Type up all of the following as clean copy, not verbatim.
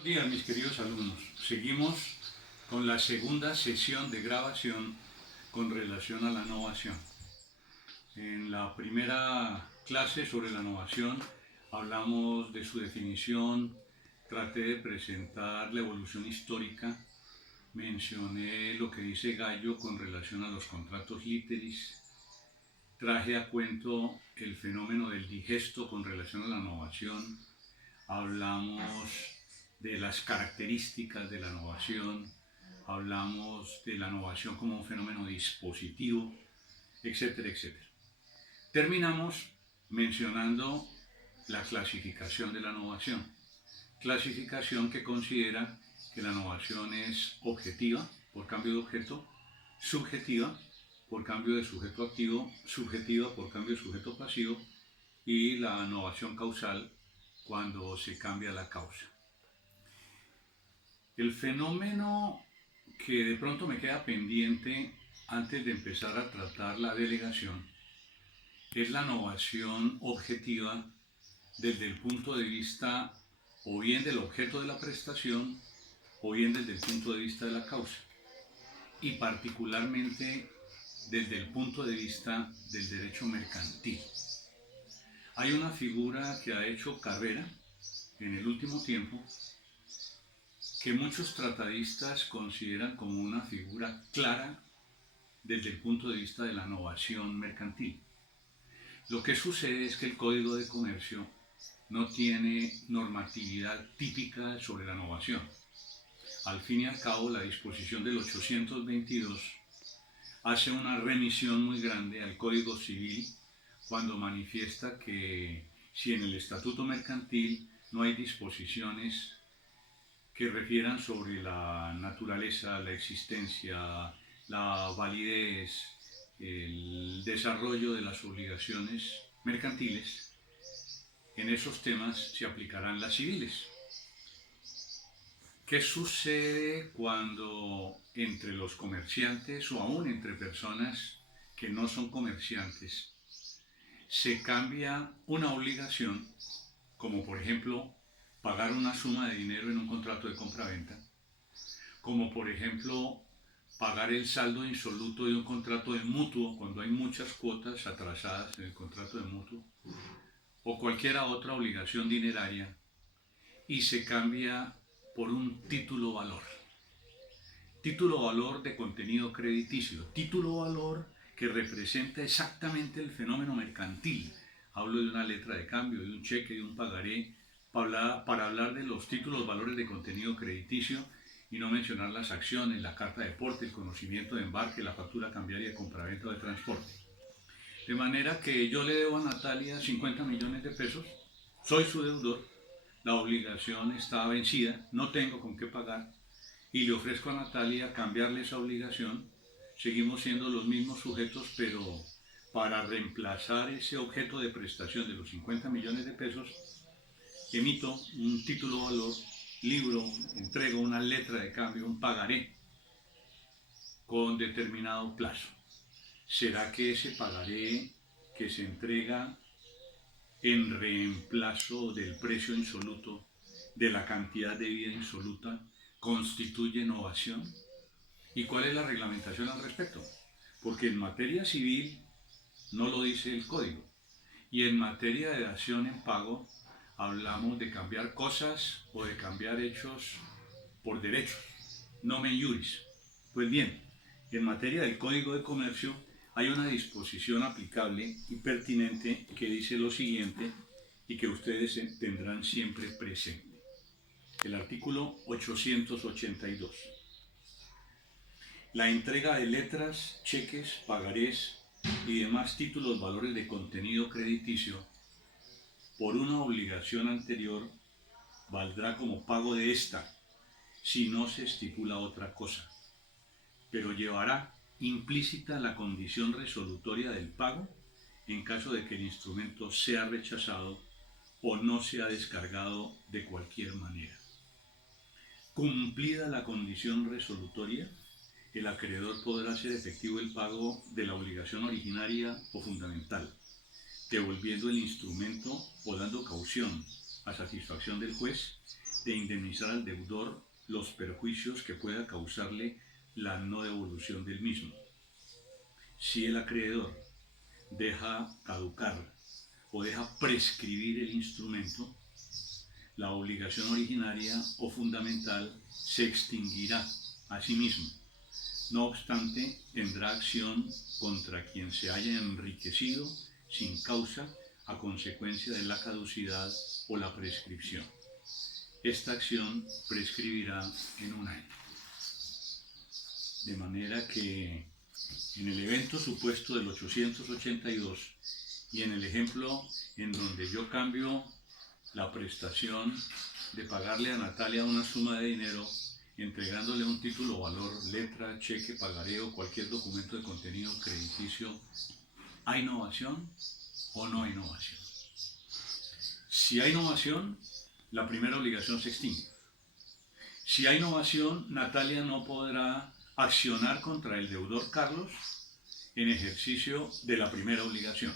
Buenos días, mis queridos alumnos. Seguimos con la segunda sesión de grabación con relación a la novación. En la primera clase sobre la novación hablamos de su definición, traté de presentar la evolución histórica, mencioné lo que dice Gallo con relación a los contratos literis, traje a cuento el fenómeno del digesto con relación a la novación, hablamos de las características de la novación, hablamos de la novación como un fenómeno dispositivo, etcétera, etcétera. Terminamos mencionando la clasificación de la novación, clasificación que considera que la novación es objetiva por cambio de objeto, subjetiva por cambio de sujeto activo, subjetiva por cambio de sujeto pasivo y la novación causal cuando se cambia la causa. El fenómeno que de pronto me queda pendiente antes de empezar a tratar la delegación es la novación objetiva desde el punto de vista o bien del objeto de la prestación o bien desde el punto de vista de la causa, y particularmente desde el punto de vista del derecho mercantil. Hay una figura que ha hecho carrera en el último tiempo que muchos tratadistas consideran como una figura clara desde el punto de vista de la novación mercantil. Lo que sucede es que el Código de Comercio no tiene normatividad típica sobre la novación. Al fin y al cabo, la disposición del 822 hace una remisión muy grande al Código Civil cuando manifiesta que si en el Estatuto Mercantil no hay disposiciones que refieran sobre la naturaleza, la existencia, la validez, el desarrollo de las obligaciones mercantiles, en esos temas se aplicarán las civiles. ¿Qué sucede cuando entre los comerciantes o aún entre personas que no son comerciantes se cambia una obligación, como por ejemplo pagar una suma de dinero en un contrato de compra-venta, como por ejemplo pagar el saldo insoluto de un contrato de mutuo cuando hay muchas cuotas atrasadas en el contrato de mutuo, o cualquier otra obligación dineraria, y se cambia por un título valor? Título valor de contenido crediticio, título valor que representa exactamente el fenómeno mercantil. Hablo de una letra de cambio, de un cheque, de un pagaré, para hablar de los títulos valores de contenido crediticio y no mencionar las acciones, la carta de porte, el conocimiento de embarque, la factura cambiaria de compraventa o de transporte. De manera que yo le debo a Natalia 50 millones de pesos, soy su deudor, la obligación está vencida, no tengo con qué pagar, y le ofrezco a Natalia cambiarle esa obligación. Seguimos siendo los mismos sujetos, pero para reemplazar ese objeto de prestación de los 50 millones de pesos, emito un título valor, libro, entrego una letra de cambio, un pagaré con determinado plazo. ¿Será que ese pagaré que se entrega en reemplazo del precio insoluto, de la cantidad de vida insoluta, constituye novación? ¿Y cuál es la reglamentación al respecto? Porque en materia civil no lo dice el código, y en materia de dación en pago hablamos de cambiar cosas o de cambiar hechos por derechos, nomen iuris. Pues bien, en materia del Código de Comercio hay una disposición aplicable y pertinente que dice lo siguiente y que ustedes tendrán siempre presente. El artículo 882. La entrega de letras, cheques, pagarés y demás títulos valores de contenido crediticio por una obligación anterior valdrá como pago de esta, si no se estipula otra cosa, pero llevará implícita la condición resolutoria del pago en caso de que el instrumento sea rechazado o no sea descargado de cualquier manera. Cumplida la condición resolutoria, el acreedor podrá hacer efectivo el pago de la obligación originaria o fundamental, devolviendo el instrumento o dando caución a satisfacción del juez de indemnizar al deudor los perjuicios que pueda causarle la no devolución del mismo. Si el acreedor deja caducar o deja prescribir el instrumento, la obligación originaria o fundamental se extinguirá a sí mismo. No obstante, tendrá acción contra quien se haya enriquecido sin causa a consecuencia de la caducidad o la prescripción. Esta acción prescribirá en un año. De manera que en el evento supuesto del 882 y en el ejemplo en donde yo cambio la prestación de pagarle a Natalia una suma de dinero, entregándole un título o valor, letra, cheque, pagaré o cualquier documento de contenido crediticio, ¿hay innovación o no hay innovación? Si hay innovación, la primera obligación se extingue. Si hay innovación, Natalia no podrá accionar contra el deudor Carlos en ejercicio de la primera obligación.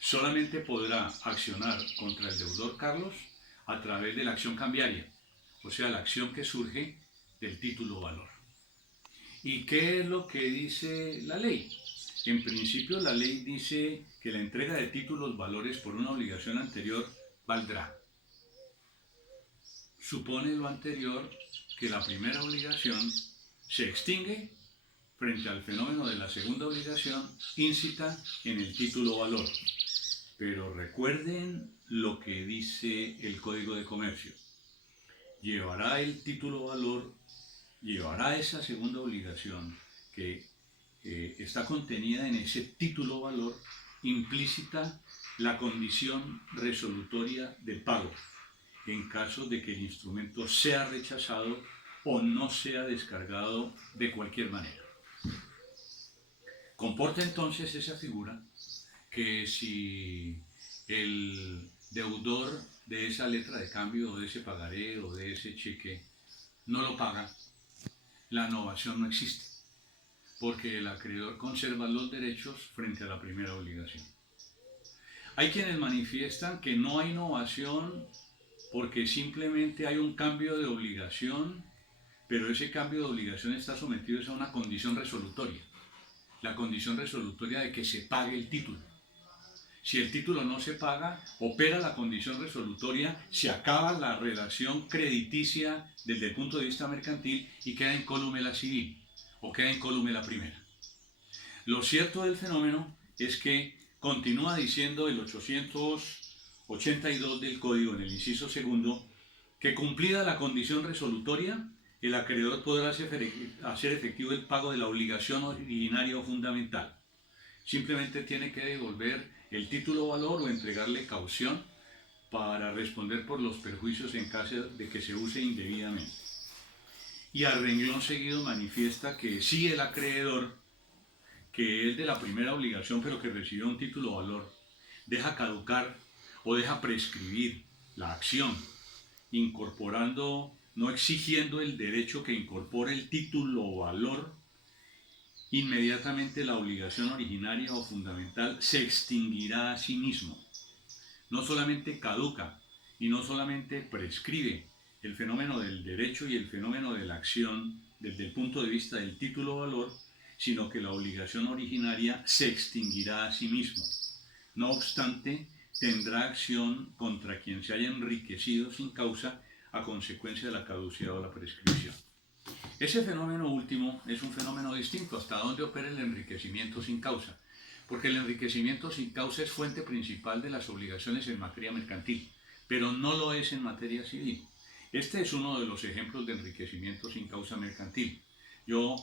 Solamente podrá accionar contra el deudor Carlos a través de la acción cambiaria, o sea, la acción que surge del título o valor. ¿Y qué es lo que dice la ley? En principio, la ley dice que la entrega de títulos valores por una obligación anterior valdrá. Supone lo anterior que la primera obligación se extingue frente al fenómeno de la segunda obligación íncita en el título o valor. Pero recuerden lo que dice el Código de Comercio. Llevará el título o valor, llevará esa segunda obligación que está contenida en ese título o valor implícita la condición resolutoria de pago en caso de que el instrumento sea rechazado o no sea descargado de cualquier manera. Comporta entonces esa figura que si el deudor de esa letra de cambio o de ese pagaré o de ese cheque no lo paga, la novación no existe, porque el acreedor conserva los derechos frente a la primera obligación. Hay quienes manifiestan que no hay novación porque simplemente hay un cambio de obligación, pero ese cambio de obligación está sometido a una condición resolutoria, la condición resolutoria de que se pague el título. Si el título no se paga, opera la condición resolutoria, se acaba la relación crediticia desde el punto de vista mercantil y queda incólume la civil o queda incólume la primera. Lo cierto del fenómeno es que continúa diciendo el 882 del Código en el inciso segundo que cumplida la condición resolutoria, el acreedor podrá hacer efectivo el pago de la obligación originaria o fundamental. Simplemente tiene que devolver el título o valor o entregarle caución para responder por los perjuicios en caso de que se use indebidamente. Y a renglón seguido manifiesta que si el acreedor, que es de la primera obligación pero que recibió un título o valor, deja caducar o deja prescribir la acción, incorporando, no exigiendo el derecho que incorpore el título o valor, inmediatamente la obligación originaria o fundamental se extinguirá a sí mismo. No solamente caduca y no solamente prescribe el fenómeno del derecho y el fenómeno de la acción desde el punto de vista del título o valor, sino que la obligación originaria se extinguirá a sí mismo. No obstante, tendrá acción contra quien se haya enriquecido sin causa a consecuencia de la caducidad o la prescripción. Ese fenómeno último es un fenómeno distinto, hasta donde opera el enriquecimiento sin causa, porque el enriquecimiento sin causa es fuente principal de las obligaciones en materia mercantil, pero no lo es en materia civil. Este es uno de los ejemplos de enriquecimiento sin causa mercantil. Yo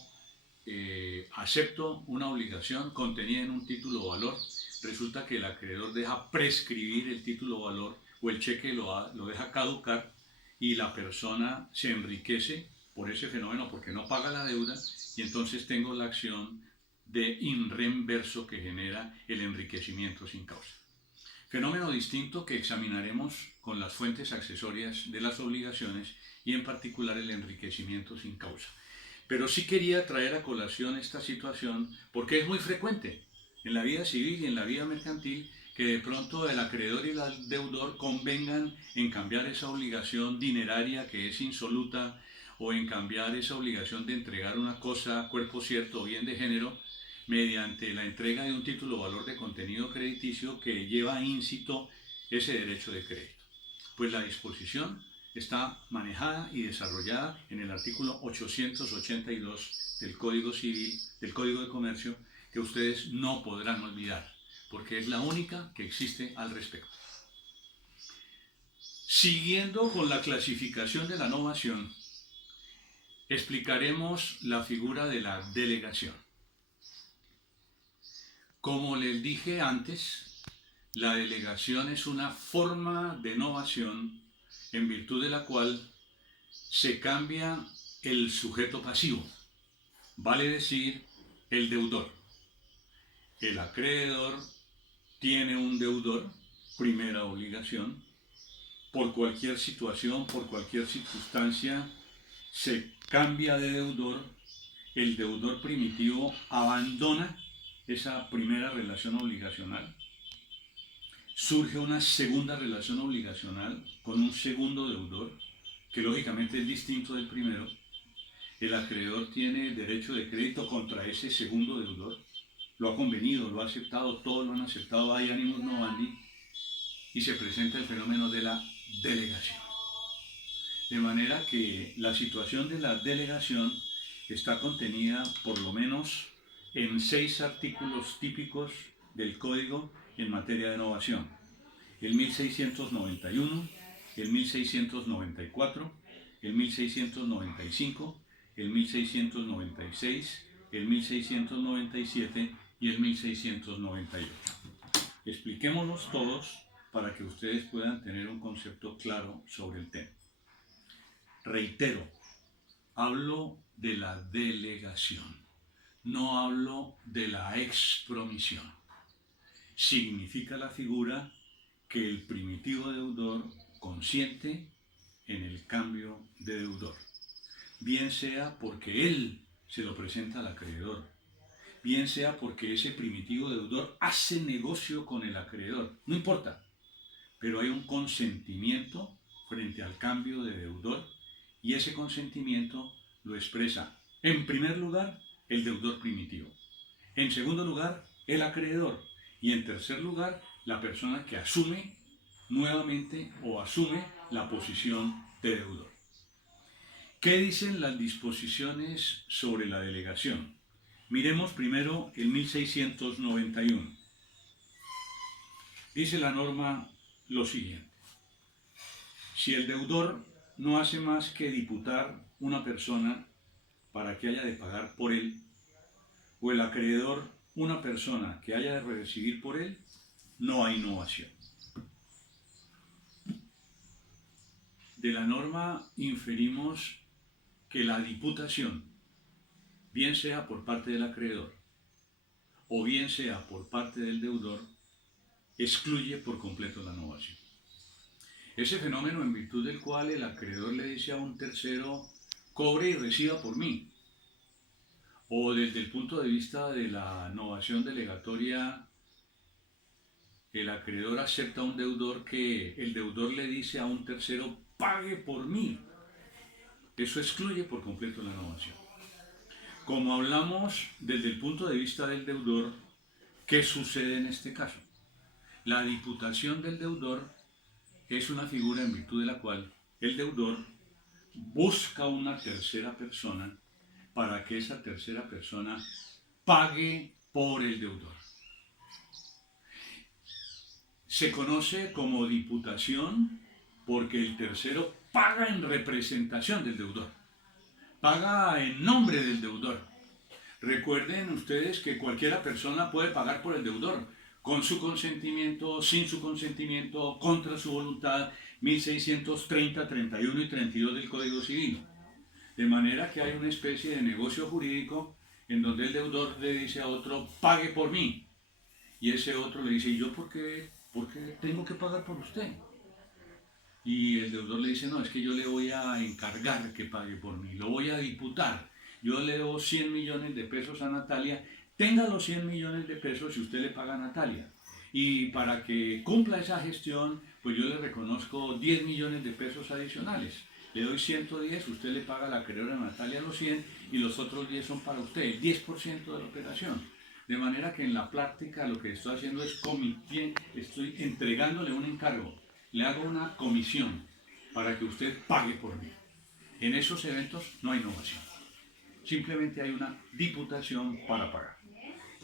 acepto una obligación contenida en un título o valor, resulta que el acreedor deja prescribir el título o valor o el cheque lo deja caducar y la persona se enriquece por ese fenómeno porque no paga la deuda y entonces tengo la acción de in rem verso que genera el enriquecimiento sin causa. Fenómeno distinto que examinaremos con las fuentes accesorias de las obligaciones y en particular el enriquecimiento sin causa. Pero sí quería traer a colación esta situación porque es muy frecuente en la vida civil y en la vida mercantil que de pronto el acreedor y el deudor convengan en cambiar esa obligación dineraria que es insoluta o en cambiar esa obligación de entregar una cosa, cuerpo cierto o bien de género, mediante la entrega de un título o valor de contenido crediticio que lleva íncito ese derecho de crédito. Pues la disposición está manejada y desarrollada en el artículo 882 del Código Civil, del Código de Comercio, que ustedes no podrán olvidar, porque es la única que existe al respecto. Siguiendo con la clasificación de la novación, explicaremos la figura de la delegación. Como les dije antes, la delegación es una forma de novación en virtud de la cual se cambia el sujeto pasivo, vale decir, el deudor. El acreedor tiene un deudor, primera obligación, por cualquier situación, por cualquier circunstancia, se cambia de deudor, el deudor primitivo abandona esa primera relación obligacional, surge una segunda relación obligacional con un segundo deudor, que lógicamente es distinto del primero. El acreedor tiene derecho de crédito contra ese segundo deudor, lo ha convenido, lo ha aceptado, todos lo han aceptado, hay ánimos novandi, y se presenta el fenómeno de la delegación. De manera que la situación de la delegación está contenida por lo menos en 6 artículos típicos del Código en materia de novación: el 1691, el 1694, el 1695, el 1696, el 1697 y el 1698. Expliquémonos todos para que ustedes puedan tener un concepto claro sobre el tema. Reitero, hablo de la delegación, no hablo de la expromisión. Significa la figura que el primitivo deudor consiente en el cambio de deudor, bien sea porque él se lo presenta al acreedor, bien sea porque ese primitivo deudor hace negocio con el acreedor, no importa, pero hay un consentimiento frente al cambio de deudor y ese consentimiento lo expresa, en primer lugar, el deudor primitivo, en segundo lugar, el acreedor, y en tercer lugar, la persona que asume nuevamente o asume la posición de deudor. ¿Qué dicen las disposiciones sobre la delegación? Miremos primero el 1691. Dice la norma lo siguiente: si el deudor no hace más que diputar una persona para que haya de pagar por él, o el acreedor una persona que haya de recibir por él, no hay novación. De la norma inferimos que la diputación, bien sea por parte del acreedor o bien sea por parte del deudor, excluye por completo la novación. Ese fenómeno en virtud del cual el acreedor le dice a un tercero, cobre y reciba por mí, o desde el punto de vista de la novación delegatoria, el acreedor acepta a un deudor que el deudor le dice a un tercero, pague por mí. Eso excluye por completo la novación. Como hablamos desde el punto de vista del deudor, ¿qué sucede en este caso? La diputación del deudor es una figura en virtud de la cual el deudor busca una tercera persona para que esa tercera persona pague por el deudor. Se conoce como diputación porque el tercero paga en representación del deudor, paga en nombre del deudor. Recuerden ustedes que cualquiera persona puede pagar por el deudor, con su consentimiento, sin su consentimiento, contra su voluntad, 1630, 31 y 32 del Código Civil. De manera que hay una especie de negocio jurídico en donde el deudor le dice a otro, pague por mí. Y ese otro le dice, ¿y yo por qué tengo que pagar por usted? Y el deudor le dice, no, es que yo le voy a encargar que pague por mí, lo voy a diputar. Yo le debo 100 millones de pesos a Natalia, tenga los 100 millones de pesos si usted le paga a Natalia. Y para que cumpla esa gestión, pues yo le reconozco 10 millones de pesos adicionales. Le doy 110, usted le paga a la acreedora Natalia los 100 y los otros 10 son para usted, el 10% de la operación. De manera que en la práctica lo que estoy haciendo es estoy entregándole un encargo, le hago una comisión para que usted pague por mí. En esos eventos no hay innovación, simplemente hay una diputación para pagar.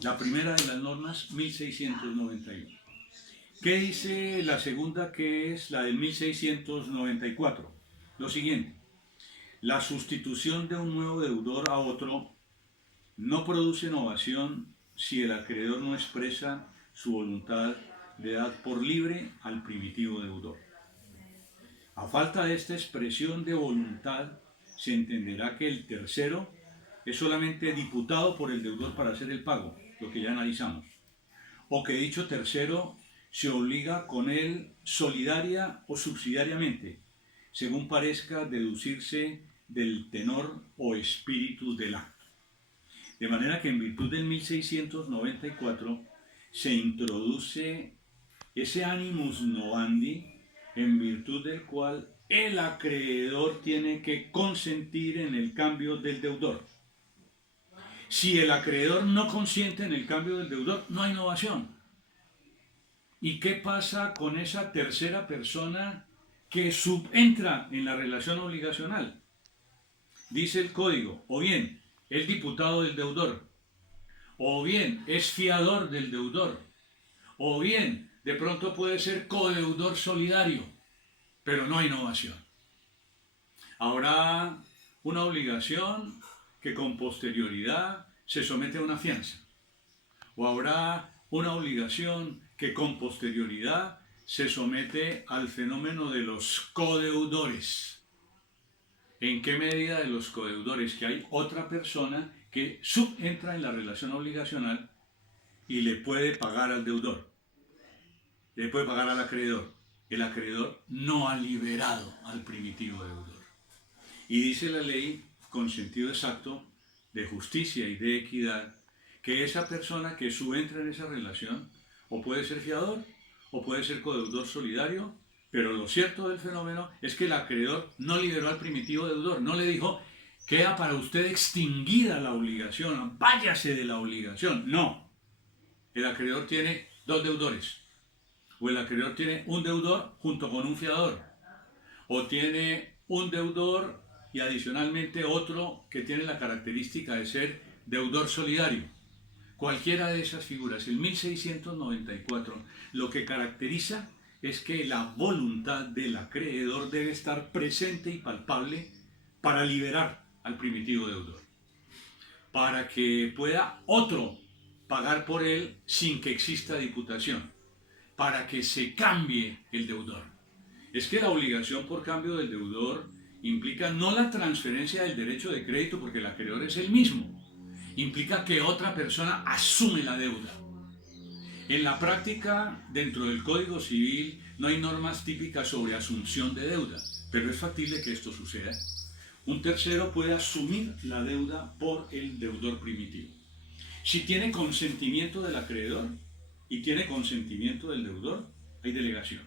La primera de las normas, 1691. ¿Qué dice la segunda, que es la de 1694? Lo siguiente: la sustitución de un nuevo deudor a otro no produce innovación si el acreedor no expresa su voluntad de dar por libre al primitivo deudor. A falta de esta expresión de voluntad, se entenderá que el tercero es solamente diputado por el deudor para hacer el pago, lo que ya analizamos, o que dicho tercero se obliga con él solidaria o subsidiariamente, según parezca deducirse del tenor o espíritu del acto. De manera que en virtud del 1694 se introduce ese animus novandi, en virtud del cual el acreedor tiene que consentir en el cambio del deudor. Si el acreedor no consiente en el cambio del deudor, no hay innovación. ¿Y qué pasa con esa tercera persona que subentra en la relación obligacional? Dice el código, o bien es diputado del deudor, o bien es fiador del deudor, o bien de pronto puede ser codeudor solidario, pero no hay innovación. Habrá una obligación que con posterioridad se somete a una fianza, o habrá una obligación que con posterioridad se somete al fenómeno de los codeudores. ¿En qué medida de los codeudores? Que hay otra persona que subentra en la relación obligacional y le puede pagar al deudor, le puede pagar al acreedor. El acreedor no ha liberado al primitivo deudor. Y dice la ley, con sentido exacto, de justicia y de equidad, que esa persona que subentra en esa relación o puede ser fiador o puede ser codeudor solidario, pero lo cierto del fenómeno es que el acreedor no liberó al primitivo deudor, no le dijo: queda para usted extinguida la obligación, váyase de la obligación. No, el acreedor tiene dos deudores, o el acreedor tiene un deudor junto con un fiador, o tiene un deudor y adicionalmente otro que tiene la característica de ser deudor solidario. Cualquiera de esas figuras, el 1694, lo que caracteriza es que la voluntad del acreedor debe estar presente y palpable para liberar al primitivo deudor, para que pueda otro pagar por él sin que exista diputación, para que se cambie el deudor. Es que la obligación por cambio del deudor implica no la transferencia del derecho de crédito, porque el acreedor es el mismo, implica que otra persona asume la deuda. En la práctica, dentro del Código Civil, no hay normas típicas sobre asunción de deuda, pero es factible que esto suceda. Un tercero puede asumir la deuda por el deudor primitivo. Si tiene consentimiento del acreedor y tiene consentimiento del deudor, hay delegación.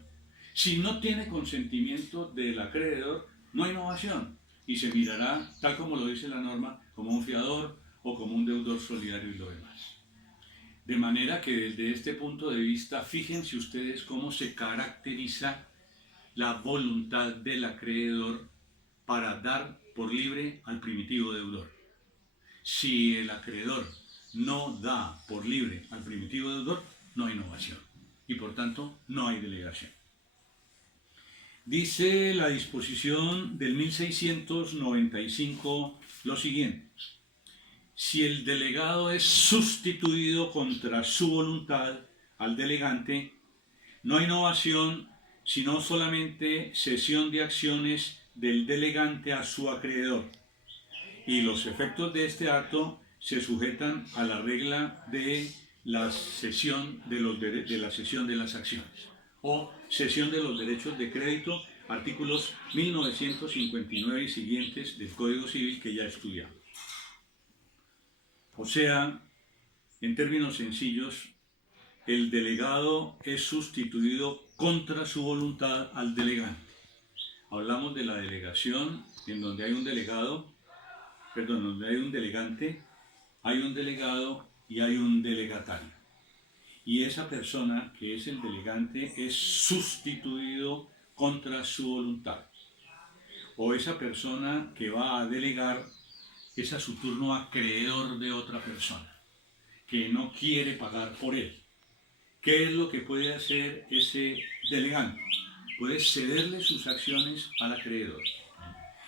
Si no tiene consentimiento del acreedor, no hay innovación y se mirará, tal como lo dice la norma, como un fiador o como un deudor solidario y lo demás. De manera que desde este punto de vista, fíjense ustedes cómo se caracteriza la voluntad del acreedor para dar por libre al primitivo deudor. Si el acreedor no da por libre al primitivo deudor, no hay innovación y por tanto no hay delegación. Dice la disposición del 1695 lo siguiente: si el delegado es sustituido contra su voluntad al delegante, no hay innovación, sino solamente cesión de acciones del delegante a su acreedor. Y los efectos de este acto se sujetan a la regla de la cesión de las acciones o cesión de los derechos de crédito, artículos 1959 y siguientes del Código Civil que ya estudiamos. O sea, en términos sencillos, el delegado es sustituido contra su voluntad al delegante. Hablamos de la delegación en donde hay un delegado, perdón, donde hay un delegante, hay un delegado y hay un delegatario. Y esa persona que es el delegante es sustituido contra su voluntad. O esa persona que va a delegar es a su turno acreedor de otra persona, que no quiere pagar por él. ¿Qué es lo que puede hacer ese delegante? Puede cederle sus acciones al acreedor.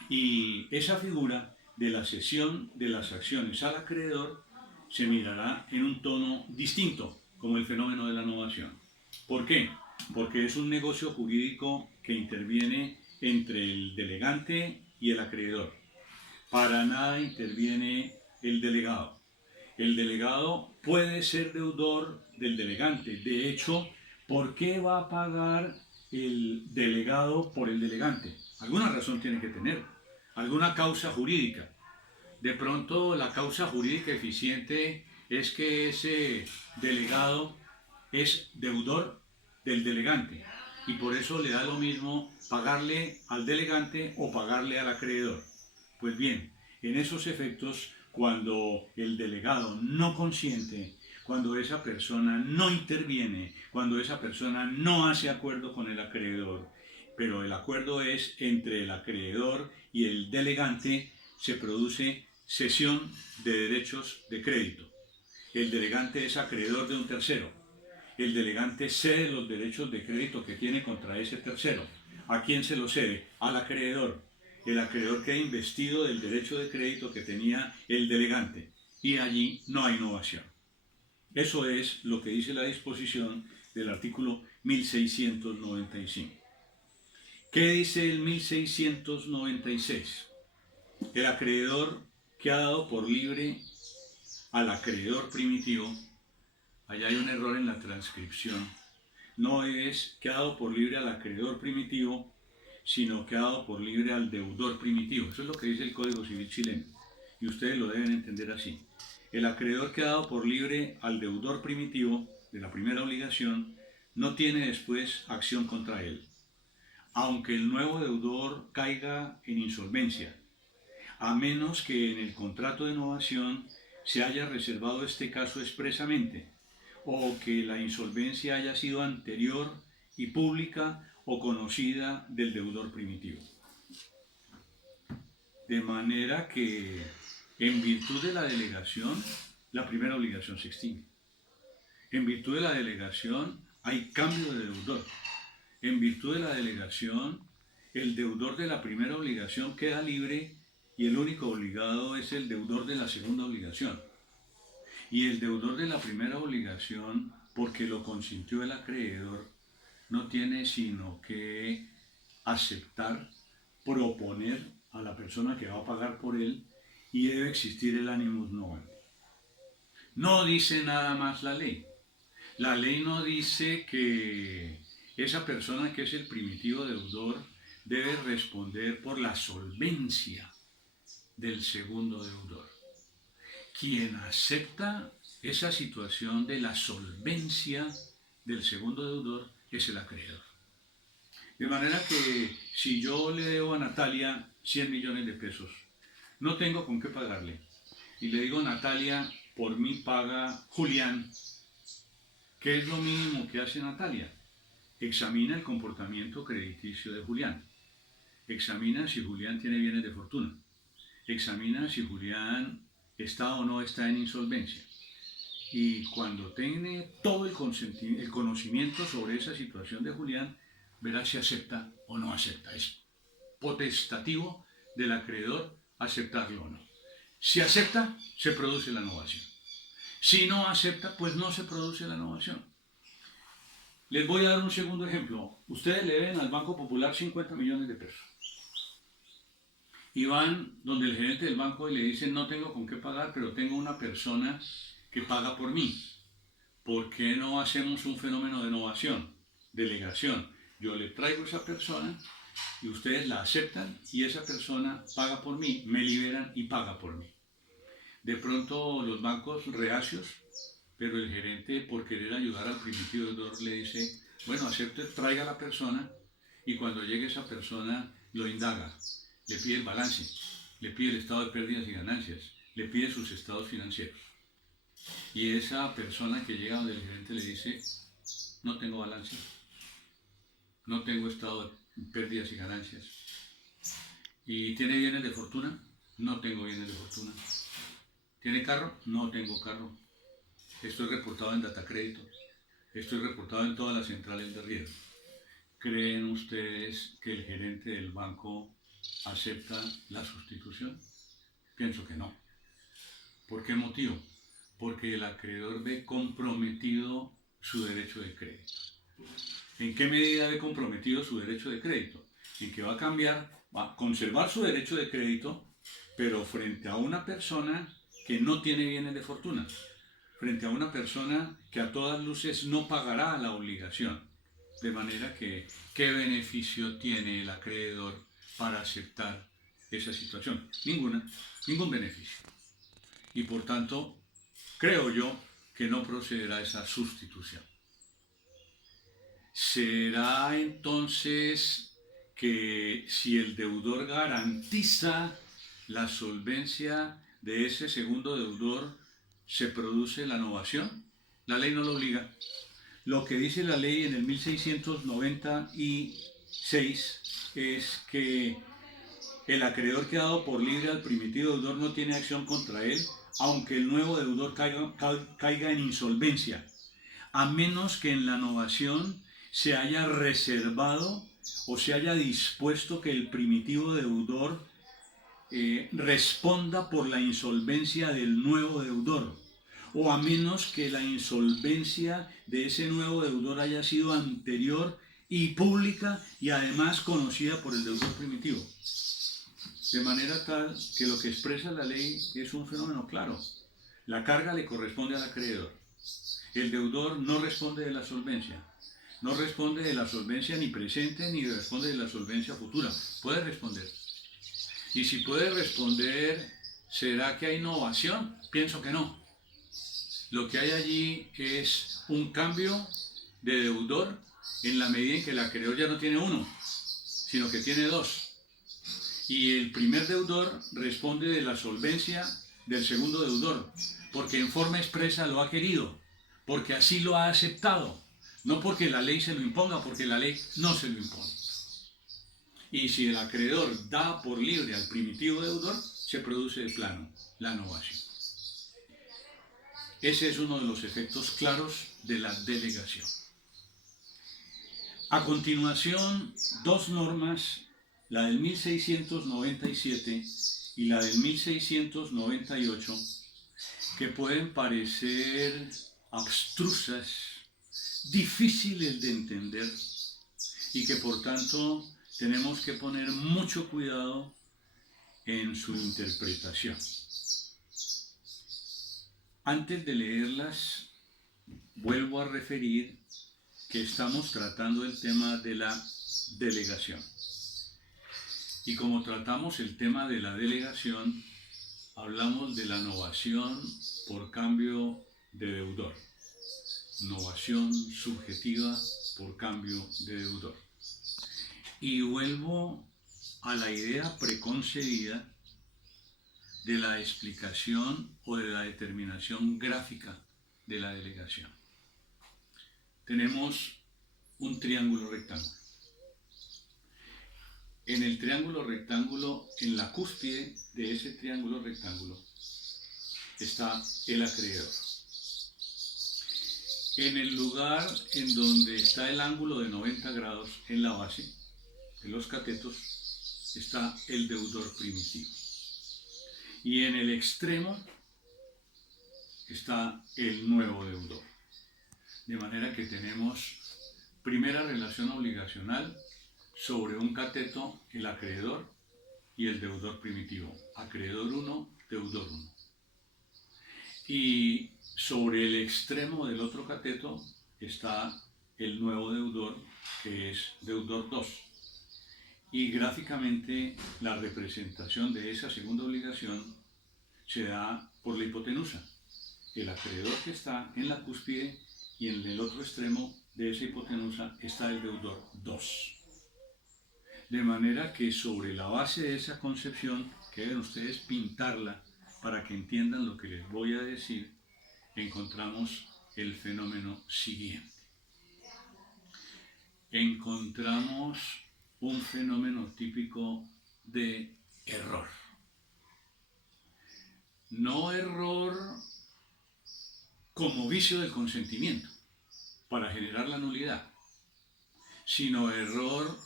Y esa figura de la cesión de las acciones al acreedor se mirará en un tono distinto, como el fenómeno de la novación. ¿Por qué? Porque es un negocio jurídico que interviene entre el delegante y el acreedor. Para nada interviene el delegado. El delegado puede ser deudor del delegante. De hecho, ¿por qué va a pagar el delegado por el delegante? Alguna razón tiene que tener, alguna causa jurídica. De pronto la causa jurídica eficiente es que ese delegado es deudor del delegante y por eso le da lo mismo pagarle al delegante o pagarle al acreedor. Pues bien, en esos efectos, cuando el delegado no consiente, cuando esa persona no interviene, cuando esa persona no hace acuerdo con el acreedor, pero el acuerdo es entre el acreedor y el delegante, se produce cesión de derechos de crédito. El delegante es acreedor de un tercero. El delegante cede los derechos de crédito que tiene contra ese tercero. ¿A quién se los cede? Al acreedor. El acreedor queda investido del derecho de crédito que tenía el delegante. Y allí no hay novación. Eso es lo que dice la disposición del artículo 1695. ¿Qué dice el 1696? El acreedor que ha dado por libre al acreedor primitivo, allá hay un error en la transcripción, no es que ha dado por libre al acreedor primitivo, sino que ha dado por libre al deudor primitivo. Eso es lo que dice el Código Civil chileno, y ustedes lo deben entender así. El acreedor que ha dado por libre al deudor primitivo de la primera obligación no tiene después acción contra él, aunque el nuevo deudor caiga en insolvencia, a menos que en el contrato de novación se haya reservado este caso expresamente, o que la insolvencia haya sido anterior y pública o conocida del deudor primitivo. De manera que, en virtud de la delegación, la primera obligación se extingue. En virtud de la delegación hay cambio de deudor. En virtud de la delegación, el deudor de la primera obligación queda libre y el único obligado es el deudor de la segunda obligación. Y el deudor de la primera obligación, porque lo consintió el acreedor, no tiene sino que aceptar, proponer a la persona que va a pagar por él, y debe existir el animus novandi. No dice nada más la ley. La ley no dice que esa persona que es el primitivo deudor debe responder por la solvencia del segundo deudor. Quien acepta esa situación de la solvencia del segundo deudor es el acreedor. De manera que si yo le debo a Natalia 100 millones de pesos, no tengo con qué pagarle, y le digo: Natalia, por mí paga Julián. ¿Qué es lo mínimo que hace Natalia? Examina el comportamiento crediticio de Julián. Examina si Julián tiene bienes de fortuna. Examina si Julián está o no está en insolvencia. Y cuando tiene todo el conocimiento sobre esa situación de Julián, verá si acepta o no acepta. Es potestativo del acreedor aceptarlo o no. Si acepta, se produce la novación. Si no acepta, pues no se produce la novación. Les voy a dar un segundo ejemplo. Ustedes le deben al Banco Popular 50 millones de pesos. Y van donde el gerente del banco y le dicen: no tengo con qué pagar, pero tengo una persona que paga por mí. ¿Por qué no hacemos un fenómeno de novación, delegación? Yo le traigo a esa persona y ustedes la aceptan y esa persona paga por mí, me liberan y paga por mí. De pronto los bancos reacios pero el gerente, por querer ayudar al primitivo deudor, le dice, bueno, acepte, traiga a la persona, y cuando llegue esa persona lo indaga, le pide el balance, le pide el estado de pérdidas y ganancias, le pide sus estados financieros. Y esa persona que llega donde el gerente le dice, no tengo balance, no tengo estado de pérdidas y ganancias. ¿Y tiene bienes de fortuna? No tengo bienes de fortuna. ¿Tiene carro? No tengo carro. Estoy reportado en Datacrédito. Estoy reportado en todas las centrales de riesgo. ¿Creen ustedes que el gerente del banco acepta la sustitución? Pienso que no. ¿Por qué motivo? Porque el acreedor ve comprometido su derecho de crédito. ¿En qué medida ve comprometido su derecho de crédito? En que va a conservar su derecho de crédito, pero frente a una persona que no tiene bienes de fortuna, frente a una persona que a todas luces no pagará la obligación. De manera que, ¿qué beneficio tiene el acreedor para aceptar esa situación? Ningún beneficio. Y por tanto, creo yo que no procederá esa sustitución. ¿Será entonces que si el deudor garantiza la solvencia de ese segundo deudor, se produce la novación? La ley no lo obliga. Lo que dice la ley en el 1696 es que el acreedor que ha dado por libre al primitivo deudor no tiene acción contra él, aunque el nuevo deudor caiga en insolvencia, a menos que en la novación se haya reservado o se haya dispuesto que el primitivo deudor responda por la insolvencia del nuevo deudor, o a menos que la insolvencia de ese nuevo deudor haya sido anterior y pública y además conocida por el deudor primitivo. De manera tal que lo que expresa la ley es un fenómeno claro. La carga le corresponde al acreedor. El deudor no responde de la solvencia. No responde de la solvencia ni presente ni responde de la solvencia futura. Puede responder. Y si puede responder, ¿será que hay innovación? Pienso que no. Lo que hay allí es un cambio de deudor en la medida en que el acreedor ya no tiene uno, sino que tiene dos. Y el primer deudor responde de la solvencia del segundo deudor, porque en forma expresa lo ha querido, porque así lo ha aceptado, no porque la ley se lo imponga, porque la ley no se lo impone. Y si el acreedor da por libre al primitivo deudor, se produce de plano la novación. Ese es uno de los efectos claros de la delegación. A continuación, dos normas, la del 1697 y la del 1698, que pueden parecer abstrusas, difíciles de entender y que por tanto tenemos que poner mucho cuidado en su interpretación. Antes de leerlas, vuelvo a referir que estamos tratando el tema de la delegación. Y como tratamos el tema de la delegación, hablamos de la novación por cambio de deudor. Novación subjetiva por cambio de deudor. Y vuelvo a la idea preconcebida de la explicación o de la determinación gráfica de la delegación. Tenemos un triángulo rectángulo. En el triángulo rectángulo, en la cúspide de ese triángulo rectángulo, está el acreedor. En el lugar en donde está el ángulo de 90 grados en la base de los catetos, está el deudor primitivo. Y en el extremo está el nuevo deudor. De manera que tenemos primera relación obligacional sobre un cateto, el acreedor y el deudor primitivo. Acreedor 1, deudor 1. Y sobre el extremo del otro cateto está el nuevo deudor, que es deudor 2. Y gráficamente la representación de esa segunda obligación se da por la hipotenusa. el acreedor que está en la cúspide y en el otro extremo de esa hipotenusa está el deudor 2. De manera que sobre la base de esa concepción, que deben ustedes pintarla para que entiendan lo que les voy a decir, encontramos el fenómeno siguiente. Encontramos un fenómeno típico de error. No error como vicio del consentimiento para generar la nulidad, sino error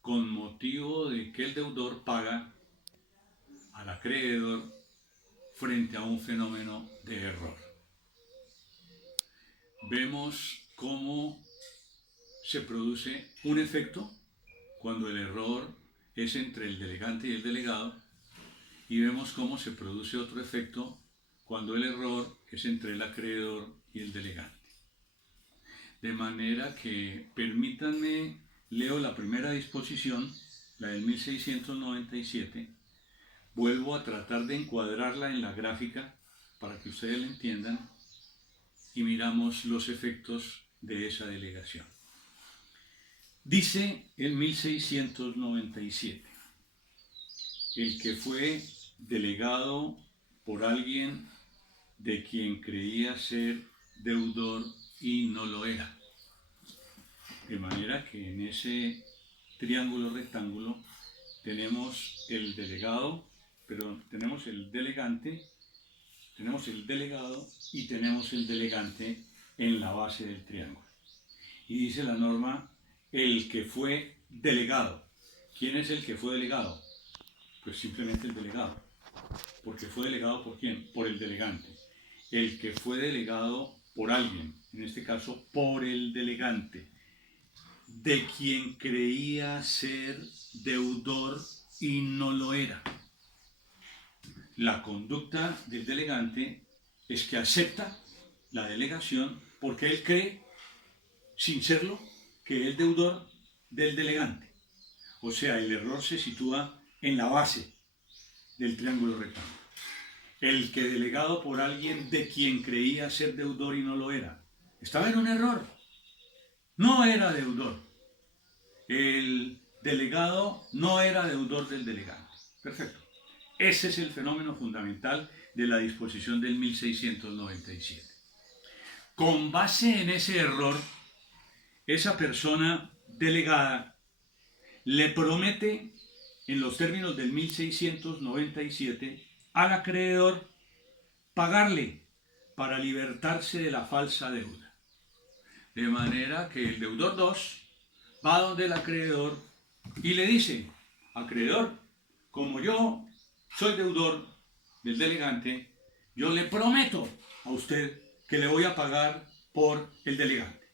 con motivo de que el deudor paga al acreedor frente a un fenómeno de error. Vemos cómo se produce un efecto cuando el error es entre el delegante y el delegado, y vemos cómo se produce otro efecto cuando el error es entre el acreedor y el delegante. De manera que, permítanme, leo la primera disposición, la del 1697, vuelvo a tratar de encuadrarla en la gráfica para que ustedes la entiendan y miramos los efectos de esa delegación. Dice el 1697, el que fue delegado por alguien de quien creía ser deudor y no lo era. De manera que en ese triángulo rectángulo tenemos el delegado, tenemos el delegante, tenemos el delegado y tenemos el delegante en la base del triángulo. Y dice la norma, el que fue delegado. ¿Quién es el que fue delegado? Pues simplemente el delegado. Porque fue delegado ¿por quién? Por el delegante. El que fue delegado por alguien, en este caso por el delegante, de quien creía ser deudor y no lo era. La conducta del delegante es que acepta la delegación porque él cree, sin serlo, que es deudor del delegante. O sea, el error se sitúa en la base del triángulo rectángulo. El que delegado por alguien de quien creía ser deudor y no lo era. Estaba en un error. No era deudor. El delegado no era deudor del delegante. Perfecto. Ese es el fenómeno fundamental de la disposición del 1697. Con base en ese error, esa persona delegada le promete, en los términos del 1697, al acreedor pagarle para libertarse de la falsa deuda. De manera que el deudor 2 va donde el acreedor y le dice, acreedor, como yo soy deudor del delegante, yo le prometo a usted que le voy a pagar por el delegante.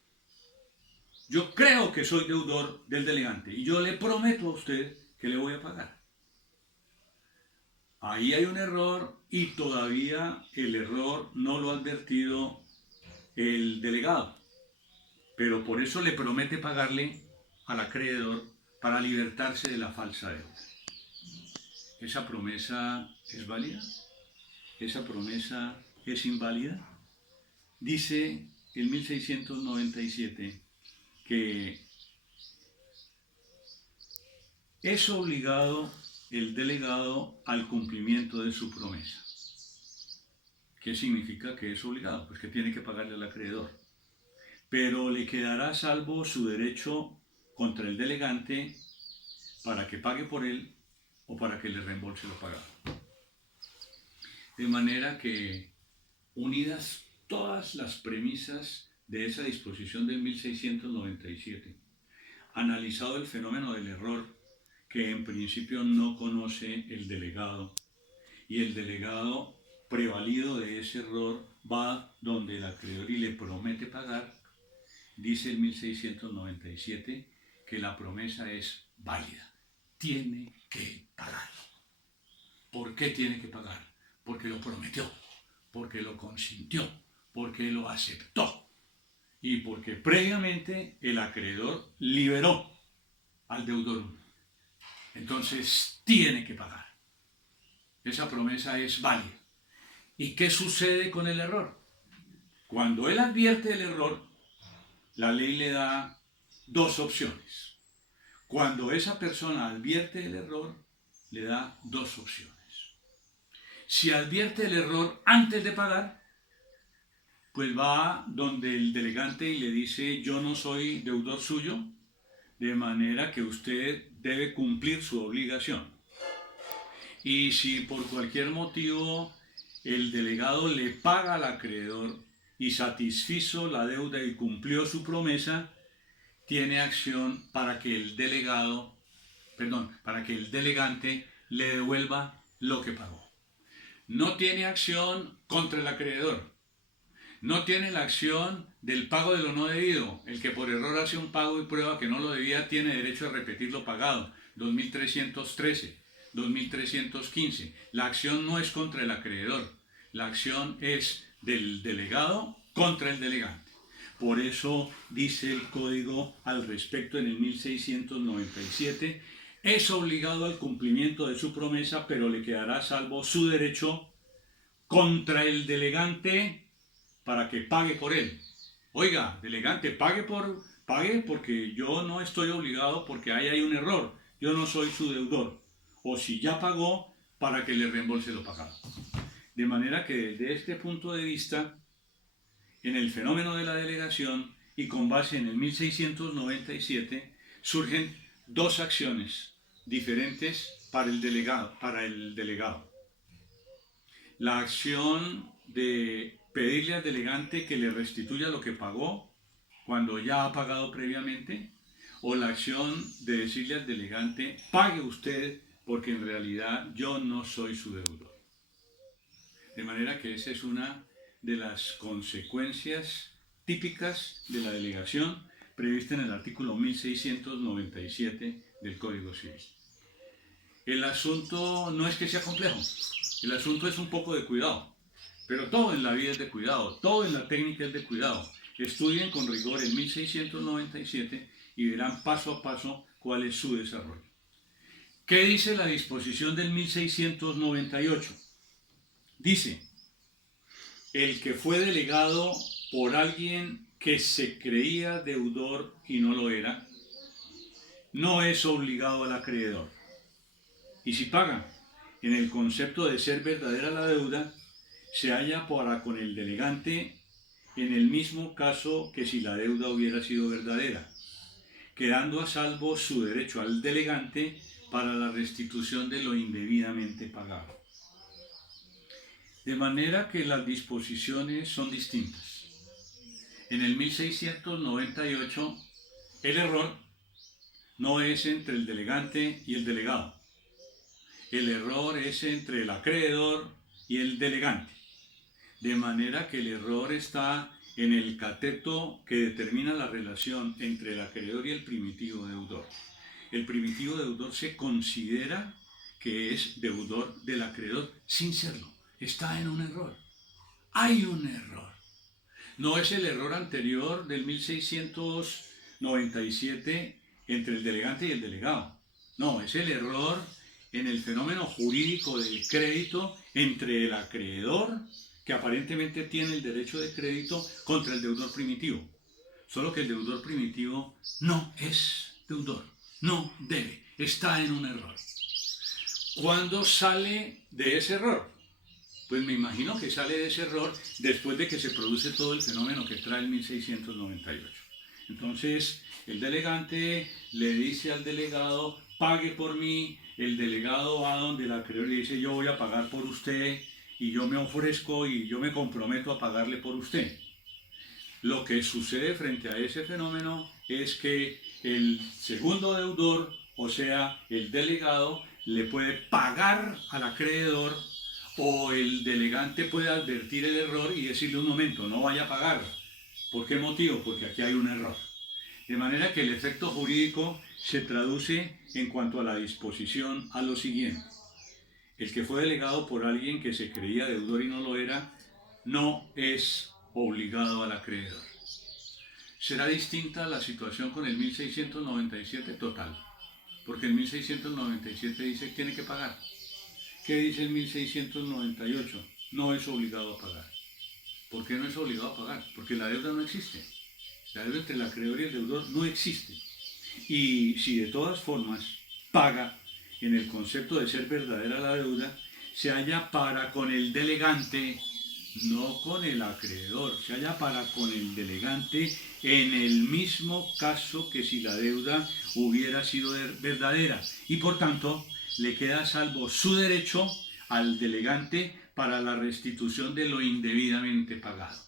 Yo creo que soy deudor del delegante y yo le prometo a usted que le voy a pagar. Ahí hay un error y todavía el error no lo ha advertido el delegado, pero por eso le promete pagarle al acreedor para libertarse de la falsa deuda. ¿Esa promesa es válida? ¿Esa promesa es inválida? Dice el 1697 que es obligado el delegado al cumplimiento de su promesa. ¿Qué significa que es obligado? Pues que tiene que pagarle al acreedor. Pero le quedará salvo su derecho contra el delegante para que pague por él o para que le reembolse lo pagado. De manera que, unidas todas las premisas de esa disposición del 1697, analizado el fenómeno del error que en principio no conoce el delegado, y el delegado, prevalido de ese error, va donde el acreedor y le promete pagar, dice el 1697 que la promesa es válida. Tiene que pagar. ¿Por qué tiene que pagar? Porque lo prometió, porque lo consintió, porque lo aceptó y porque previamente el acreedor liberó al deudor. Entonces tiene que pagar. Esa promesa es válida. ¿Y qué sucede con el error? Cuando él advierte el error, la ley le da dos opciones. Cuando esa persona advierte el error, le da dos opciones. Si advierte el error antes de pagar, pues va donde el delegante y le dice: yo no soy deudor suyo, de manera que usted debe cumplir su obligación. Y si por cualquier motivo el delegado le paga al acreedor y satisfizo la deuda y cumplió su promesa, tiene acción para que el delegante le devuelva lo que pagó. No tiene acción contra el acreedor. No tiene la acción del pago de lo no debido. El que por error hace un pago y prueba que no lo debía tiene derecho a repetir lo pagado. 2313, 2315. La acción no es contra el acreedor. La acción es del delegado contra el delegante. Por eso dice el código al respecto en el 1697, es obligado al cumplimiento de su promesa, pero le quedará salvo su derecho contra el delegante para que pague por él. Oiga, delegante, pague porque yo no estoy obligado, porque ahí hay un error. Yo no soy su deudor. O si ya pagó, para que le reembolse lo pagado. De manera que desde este punto de vista, en el fenómeno de la delegación y con base en el 1697, surgen dos acciones diferentes para el delegado. La acción de pedirle al delegante que le restituya lo que pagó cuando ya ha pagado previamente, o la acción de decirle al delegante: pague usted porque en realidad yo no soy su deudor. De manera que esa es una de las consecuencias típicas de la delegación prevista en el artículo 1697 del Código Civil. El asunto no es que sea complejo, el asunto es un poco de cuidado, pero todo en la vida es de cuidado, todo en la técnica es de cuidado. Estudien con rigor el 1697 y verán paso a paso cuál es su desarrollo. ¿Qué dice la disposición del 1698? Dice: el que fue delegado por alguien que se creía deudor y no lo era, no es obligado al acreedor. Y si paga, en el concepto de ser verdadera la deuda, se halla para con el delegante en el mismo caso que si la deuda hubiera sido verdadera, quedando a salvo su derecho al delegante para la restitución de lo indebidamente pagado. De manera que las disposiciones son distintas. En el 1698, el error no es entre el delegante y el delegado. El error es entre el acreedor y el delegante. De manera que el error está en el cateto que determina la relación entre el acreedor y el primitivo deudor. El primitivo deudor se considera que es deudor del acreedor sin serlo. Está en un error. Hay un error. No es el error anterior del 1697 entre el delegante y el delegado. No, es el error en el fenómeno jurídico del crédito entre el acreedor, que aparentemente tiene el derecho de crédito, contra el deudor primitivo. Solo que el deudor primitivo no es deudor, no debe, está en un error. ¿Cuándo sale de ese error? Pues me imagino que sale de ese error después de que se produce todo el fenómeno que trae el 1698. Entonces, el delegante le dice al delegado: pague por mí. El delegado va donde el acreedor y le dice: yo voy a pagar por usted, y yo me ofrezco y yo me comprometo a pagarle por usted. Lo que sucede frente a ese fenómeno es que el segundo deudor, o sea, el delegado, le puede pagar al acreedor, o el delegante puede advertir el error y decirle: un momento, no vaya a pagar. ¿Por qué motivo? Porque aquí hay un error. De manera que el efecto jurídico se traduce en cuanto a la disposición a lo siguiente: el que fue delegado por alguien que se creía deudor y no lo era, no es obligado al acreedor. ¿Será distinta la situación con el 1697? Total, porque el 1697 dice que tiene que pagar. ¿Qué dice el 1698? No es obligado a pagar. ¿Por qué no es obligado a pagar? Porque la deuda no existe. La deuda entre el acreedor y el deudor no existe. Y si de todas formas paga, en el concepto de ser verdadera la deuda, se halla para con el delegante, no con el acreedor, se halla para con el delegante en el mismo caso que si la deuda hubiera sido verdadera. Y por tanto, le queda salvo su derecho al delegante para la restitución de lo indebidamente pagado.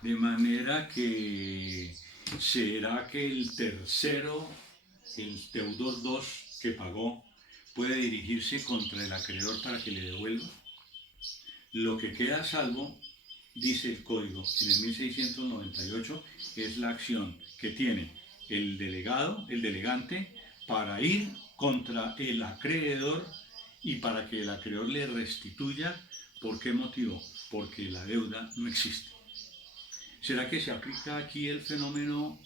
De manera que será que el tercero, el deudor 2 que pagó, puede dirigirse contra el acreedor para que le devuelva. Lo que queda a salvo, dice el código en el 1698, es la acción que tiene el delegado, el delegante, para ir contra el acreedor y para que el acreedor le restituya. ¿Por qué motivo? Porque la deuda no existe. ¿Será que se aplica aquí el fenómeno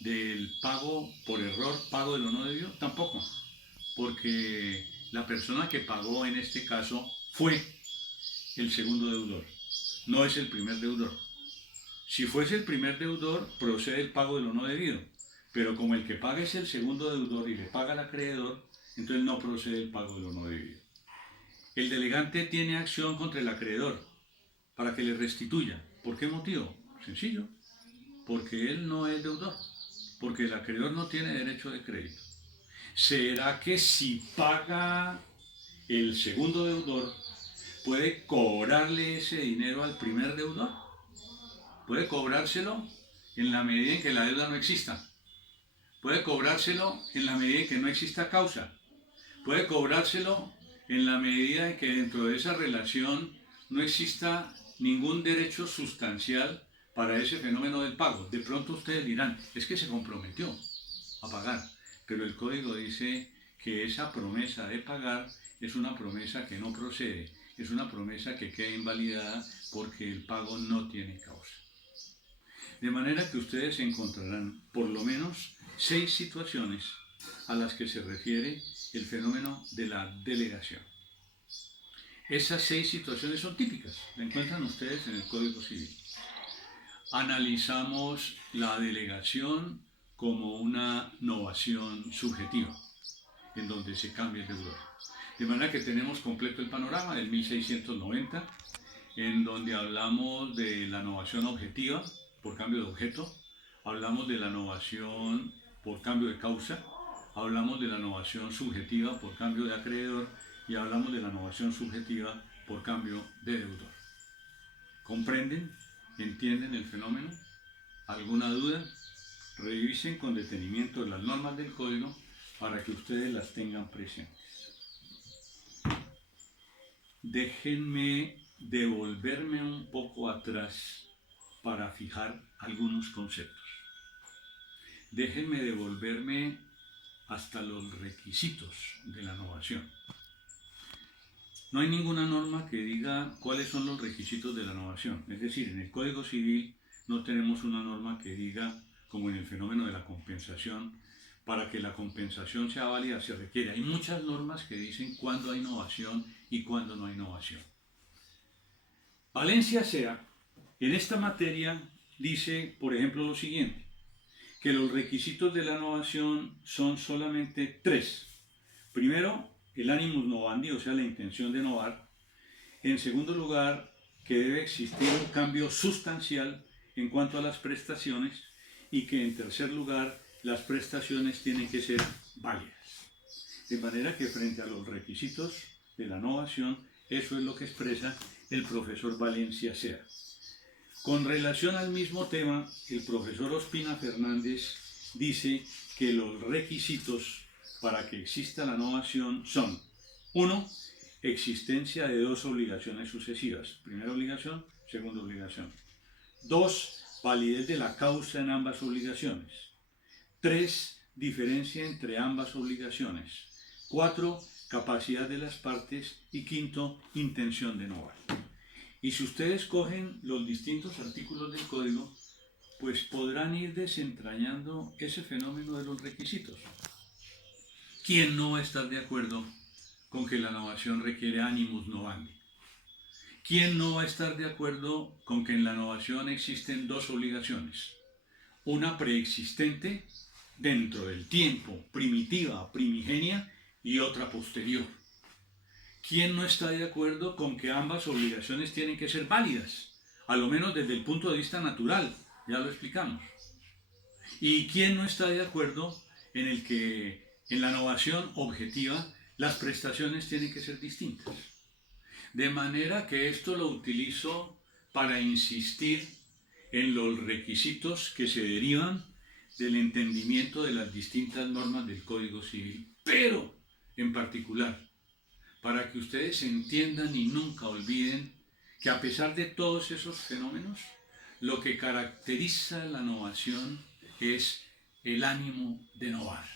del pago por error, pago de lo no debido? Tampoco, porque la persona que pagó en este caso fue el segundo deudor, no es el primer deudor. Si fuese el primer deudor, procede el pago de lo no debido, pero como el que paga es el segundo deudor y le paga al acreedor, entonces no procede el pago de lo no debido. El delegante tiene acción contra el acreedor para que le restituya. ¿Por qué motivo? Sencillo, porque él no es deudor, porque el acreedor no tiene derecho de crédito. ¿Será que si paga el segundo deudor, puede cobrarle ese dinero al primer deudor? Puede cobrárselo en la medida en que la deuda no exista. Puede cobrárselo en la medida en que no exista causa. Puede cobrárselo en la medida en que dentro de esa relación no exista ningún derecho sustancial para ese fenómeno del pago. De pronto ustedes dirán, es que se comprometió a pagar, pero el código dice que esa promesa de pagar es una promesa que no procede, es una promesa que queda invalidada porque el pago no tiene causa. De manera que ustedes encontrarán por lo menos 6 situaciones a las que se refiere el fenómeno de la delegación. Esas 6 situaciones son típicas, la encuentran ustedes en el Código Civil. Analizamos la delegación como una novación subjetiva, en donde se cambia el deudor. De manera que tenemos completo el panorama del 1690, en donde hablamos de la novación objetiva por cambio de objeto, hablamos de la novación por cambio de causa, hablamos de la novación subjetiva por cambio de acreedor y hablamos de la novación subjetiva por cambio de deudor. ¿Comprenden? ¿Entienden el fenómeno? ¿Alguna duda? Revisen con detenimiento las normas del código para que ustedes las tengan presentes. Déjenme devolverme un poco atrás para fijar algunos conceptos. Déjenme devolverme hasta los requisitos de la novación. No hay ninguna norma que diga cuáles son los requisitos de la novación. Es decir, en el Código Civil no tenemos una norma que diga, como en el fenómeno de la compensación, para que la compensación sea válida se requiere. Hay muchas normas que dicen cuándo hay novación y cuándo no hay novación. Valencia Sea, en esta materia, dice, por ejemplo, lo siguiente, que los requisitos de la novación son solamente 3. Primero, el animus novandi, o sea, la intención de novar. En segundo lugar, que debe existir un cambio sustancial en cuanto a las prestaciones y que en tercer lugar, las prestaciones tienen que ser válidas. De manera que frente a los requisitos de la novación, eso es lo que expresa el profesor Valencia Sea. Con relación al mismo tema, el profesor Ospina Fernández dice que los requisitos para que exista la novación son: 1. Existencia de 2 obligaciones sucesivas. Primera obligación, segunda obligación. 2. Validez de la causa en ambas obligaciones. 3. Diferencia entre ambas obligaciones. 4. Capacidad de las partes. Y 5. Intención de novar. Y si ustedes cogen los distintos artículos del código, pues podrán ir desentrañando ese fenómeno de los requisitos. ¿Quién no va a estar de acuerdo con que la novación requiere animus novandi? ¿Quién no va a estar de acuerdo con que en la innovación existen dos obligaciones? Una preexistente dentro del tiempo, primitiva, primigenia, y otra posterior. ¿Quién no está de acuerdo con que ambas obligaciones tienen que ser válidas? A lo menos desde el punto de vista natural, ya lo explicamos. ¿Y quién no está de acuerdo en el que en la innovación objetiva las prestaciones tienen que ser distintas? De manera que esto lo utilizo para insistir en los requisitos que se derivan del entendimiento de las distintas normas del Código Civil, pero en particular para que ustedes entiendan y nunca olviden que a pesar de todos esos fenómenos, lo que caracteriza la innovación es el ánimo de innovar.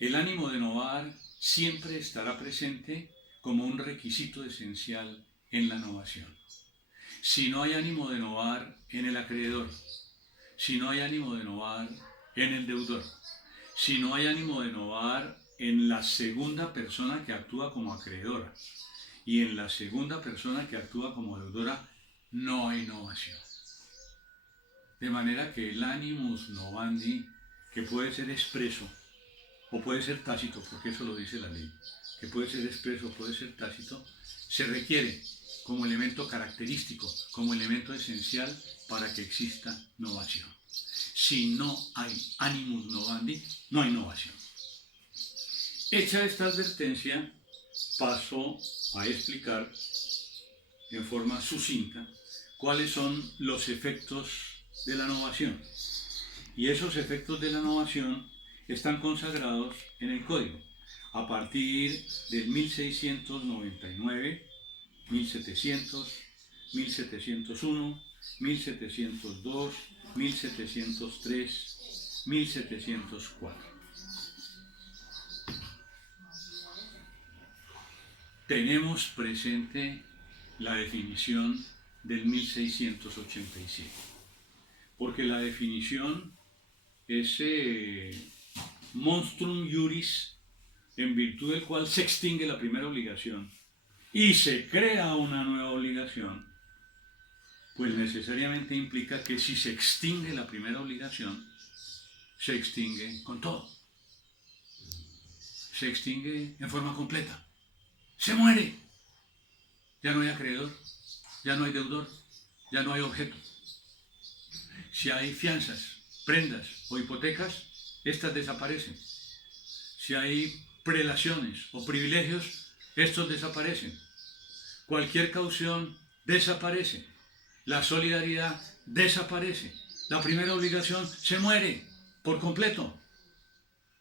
El ánimo de innovar siempre estará presente como un requisito esencial en la innovación. Si no hay ánimo de innovar en el acreedor, si no hay ánimo de innovar en el deudor, si no hay ánimo de innovar en la segunda persona que actúa como acreedora y en la segunda persona que actúa como deudora, no hay innovación. De manera que el animus novandi, que puede ser expreso o puede ser tácito, porque eso lo dice la ley, que puede ser expreso o puede ser tácito, se requiere como elemento característico, como elemento esencial para que exista innovación. Si no hay animus novandi, no hay innovación. Hecha esta advertencia, paso a explicar en forma sucinta cuáles son los efectos de la innovación. Y esos efectos de la innovación están consagrados en el Código a partir del 1699, 1700, 1701, 1702, 1703, 1704. Tenemos presente la definición del 1687, porque la definición es monstrum iuris, en virtud del cual se extingue la primera obligación y se crea una nueva obligación, pues necesariamente implica que si se extingue la primera obligación, se extingue con todo. Se extingue en forma completa. Se muere. Ya no hay acreedor, ya no hay deudor, ya no hay objeto. Si hay fianzas, prendas o hipotecas, estas desaparecen. Si hay prelaciones o privilegios, estos desaparecen. Cualquier caución desaparece. La solidaridad desaparece. La primera obligación se muere por completo.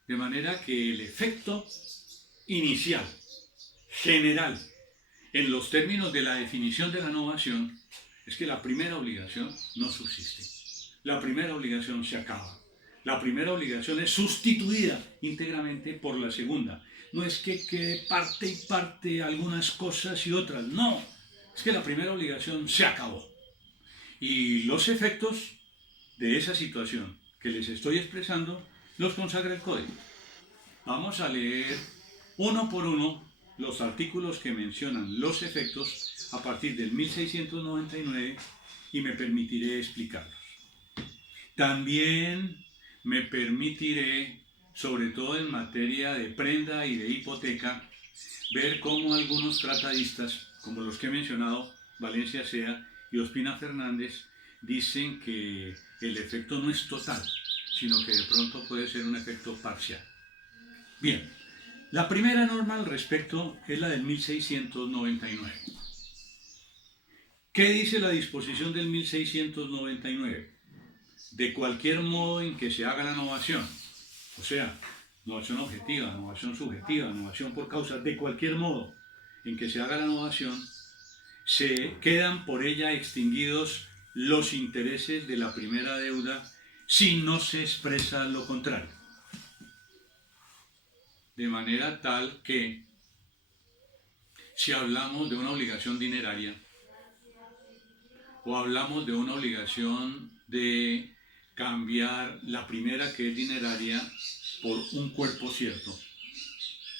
De manera que el efecto inicial, general, en los términos de la definición de la innovación, es que la primera obligación no subsiste. La primera obligación se acaba. La primera obligación es sustituida íntegramente por la segunda. No es que quede parte y parte, algunas cosas y otras. No, es que la primera obligación se acabó. Y los efectos de esa situación que les estoy expresando los consagra el Código. Vamos a leer uno por uno los artículos que mencionan los efectos a partir del 1699 y me permitiré explicarlos. También me permitiré, sobre todo en materia de prenda y de hipoteca, ver cómo algunos tratadistas, como los que he mencionado, Valencia Sea y Ospina Fernández, dicen que el efecto no es total, sino que de pronto puede ser un efecto parcial. Bien, la primera norma al respecto es la del 1699. ¿Qué dice la disposición del 1699? De cualquier modo en que se haga la innovación, o sea, innovación objetiva, innovación subjetiva, innovación por causa, de cualquier modo en que se haga la innovación, se quedan por ella extinguidos los intereses de la primera deuda si no se expresa lo contrario. De manera tal que, si hablamos de una obligación dineraria, o hablamos de una obligación de cambiar la primera, que es dineraria, por un cuerpo cierto,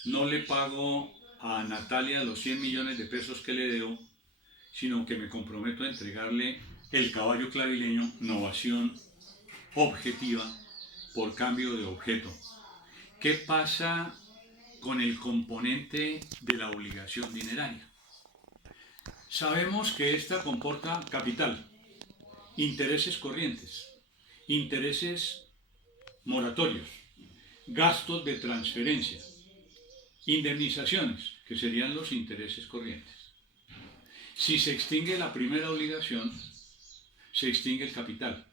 no le pago a Natalia los 100 millones de pesos que le debo, sino que me comprometo a entregarle el caballo clavileño, novación objetiva por cambio de objeto. ¿Qué pasa con el componente de la obligación dineraria? Sabemos que esta comporta capital, intereses corrientes, intereses moratorios, gastos de transferencia, indemnizaciones, que serían los intereses corrientes. Si se extingue la primera obligación, se extingue el capital,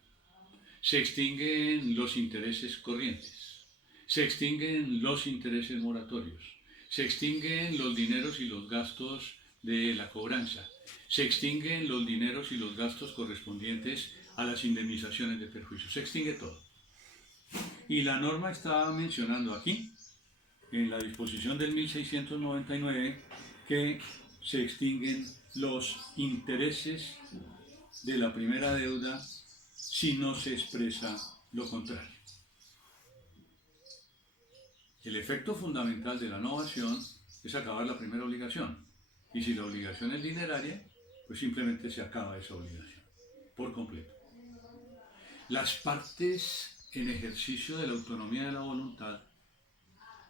se extinguen los intereses corrientes, se extinguen los intereses moratorios, se extinguen los dineros y los gastos de la cobranza, se extinguen los dineros y los gastos correspondientes a las indemnizaciones de perjuicios, se extingue todo. Y la norma está mencionando aquí, en la disposición del 1699, que se extinguen los intereses de la primera deuda si no se expresa lo contrario. El efecto fundamental de la novación es acabar la primera obligación. Y si la obligación es dineraria, pues simplemente se acaba esa obligación por completo. Las partes en ejercicio de la autonomía de la voluntad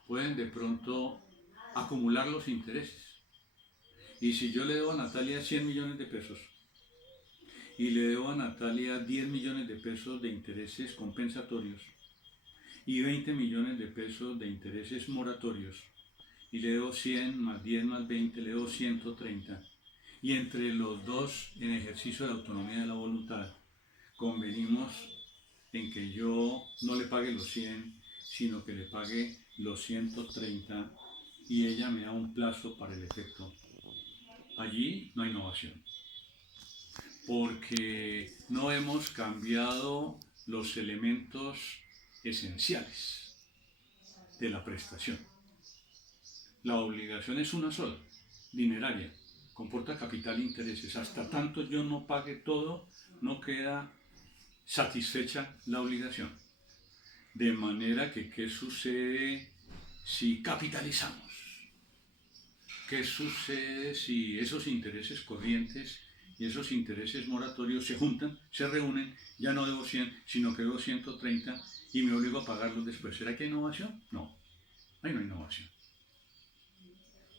pueden de pronto acumular los intereses. Y si yo le debo a Natalia 100 millones de pesos y le debo a Natalia 10 millones de pesos de intereses compensatorios y 20 millones de pesos de intereses moratorios, y le debo 100 más 10 más 20, le debo 130, y entre los dos, en ejercicio de la autonomía de la voluntad, convenimos en que yo no le pague los 100, sino que le pague los 130, y ella me da un plazo para el efecto. Allí no hay novación, porque no hemos cambiado los elementos esenciales de la prestación. La obligación es una sola, dineraria, comporta capital e intereses. Hasta tanto yo no pague todo, no queda satisfecha la obligación. De manera que, ¿qué sucede si capitalizamos? ¿Qué sucede si esos intereses corrientes y esos intereses moratorios se juntan, se reúnen? Ya no debo 100, sino que debo 130 y me obligo a pagarlos después. ¿Será que hay innovación? No, ahí no hay innovación.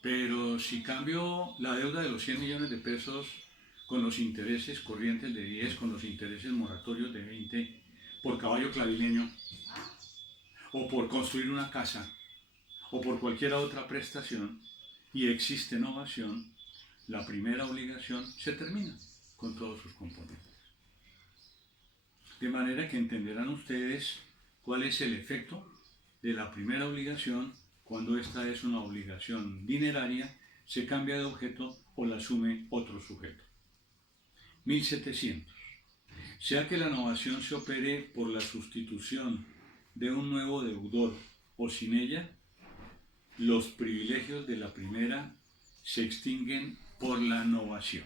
Pero si cambio la deuda de los 100 millones de pesos con los intereses corrientes de 10, con los intereses moratorios de 20, por caballo clavileño, o por construir una casa, o por cualquier otra prestación, y existe novación, la primera obligación se termina con todos sus componentes. De manera que entenderán ustedes cuál es el efecto de la primera obligación cuando esta es una obligación dineraria, se cambia de objeto o la asume otro sujeto. 1700. Sea que la novación se opere por la sustitución de un nuevo deudor o sin ella, los privilegios de la primera se extinguen por la novación,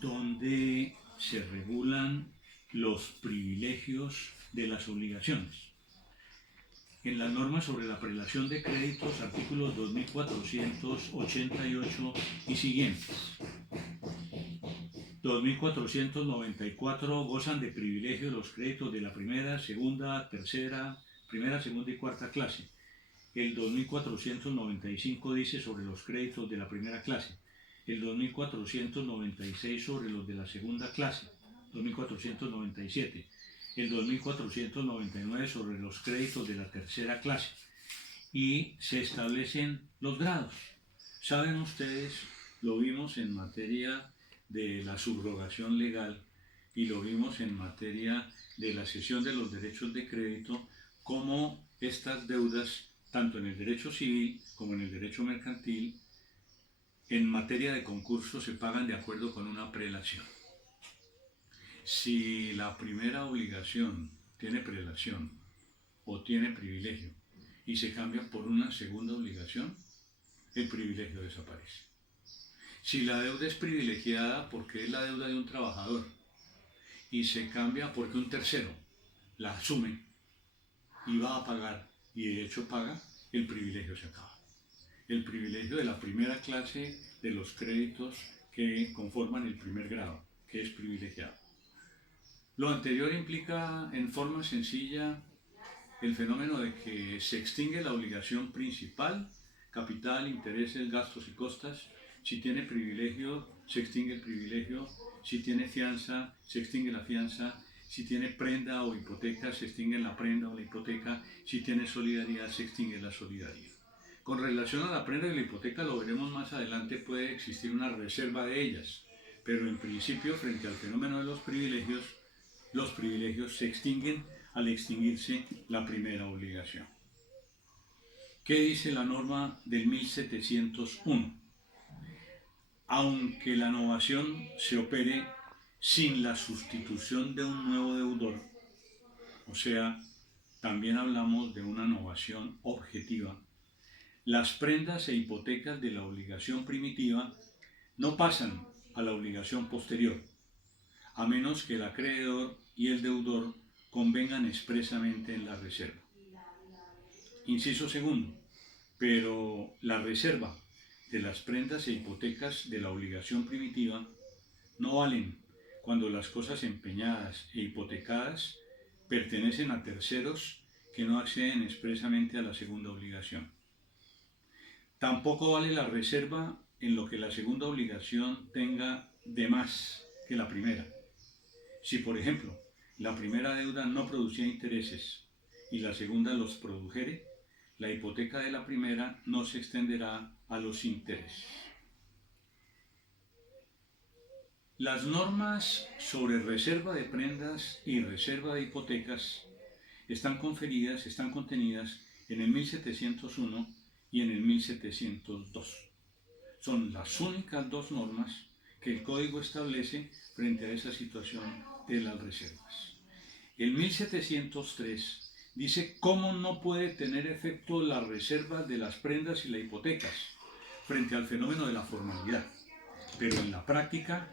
donde se regulan los privilegios de las obligaciones. En las normas sobre la prelación de créditos, artículos 2488 y siguientes. 2494 gozan de privilegio los créditos de la primera, segunda, tercera, primera, segunda y cuarta clase. El 2495 dice sobre los créditos de la primera clase. El 2496 sobre los de la segunda clase. 2497. El 2499 sobre los créditos de la tercera clase. Y se establecen los grados. Saben ustedes, lo vimos en materia de la subrogación legal y lo vimos en materia de la cesión de los derechos de crédito, cómo estas deudas, tanto en el derecho civil como en el derecho mercantil, en materia de concurso se pagan de acuerdo con una prelación. Si la primera obligación tiene prelación o tiene privilegio y se cambia por una segunda obligación, el privilegio desaparece. Si la deuda es privilegiada porque es la deuda de un trabajador y se cambia porque un tercero la asume y va a pagar y de hecho paga, el privilegio se acaba. El privilegio de la primera clase de los créditos que conforman el primer grado, que es privilegiado. Lo anterior implica en forma sencilla el fenómeno de que se extingue la obligación principal, capital, intereses, gastos y costas. Si tiene privilegio, se extingue el privilegio. Si tiene fianza, se extingue la fianza. Si tiene prenda o hipoteca, se extingue la prenda o la hipoteca. Si tiene solidaridad, se extingue la solidaridad. Con relación a la prenda y la hipoteca, lo veremos más adelante, puede existir una reserva de ellas, pero en principio, frente al fenómeno de los privilegios se extinguen al extinguirse la primera obligación. ¿Qué dice la norma del 1701? Aunque la novación se opere sin la sustitución de un nuevo deudor, o sea, también hablamos de una novación objetiva, las prendas e hipotecas de la obligación primitiva no pasan a la obligación posterior, a menos que el acreedor y el deudor convengan expresamente en la reserva. Inciso segundo, pero la reserva de las prendas e hipotecas de la obligación primitiva no valen cuando las cosas empeñadas e hipotecadas pertenecen a terceros que no acceden expresamente a la segunda obligación. Tampoco vale la reserva en lo que la segunda obligación tenga de más que la primera. Si, por ejemplo, la primera deuda no producía intereses y la segunda los produjere, la hipoteca de la primera no se extenderá a los intereses. Las normas sobre reserva de prendas y reserva de hipotecas están contenidas en el 1701 y en el 1702. Son las únicas dos normas que el Código establece frente a esa situación de las reservas. El 1703 dice cómo no puede tener efecto la reserva de las prendas y las hipotecas frente al fenómeno de la formalidad, pero en la práctica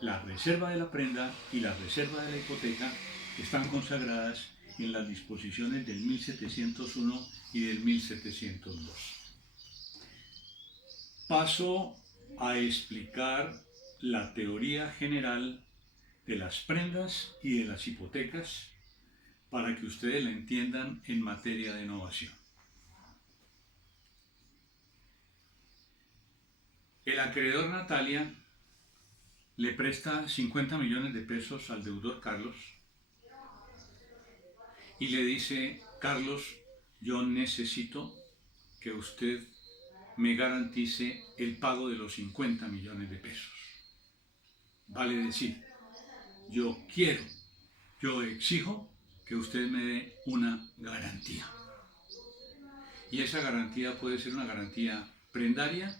la reserva de la prenda y la reserva de la hipoteca están consagradas en las disposiciones del 1701 y del 1702. Paso a explicar la teoría general de las prendas y de las hipotecas para que ustedes la entiendan en materia de novación. El acreedor Natalia le presta 50 millones de pesos al deudor Carlos y le dice: Carlos, yo necesito que usted me garantice el pago de los 50 millones de pesos. Vale decir, yo exijo que usted me dé una garantía. Y esa garantía puede ser una garantía prendaria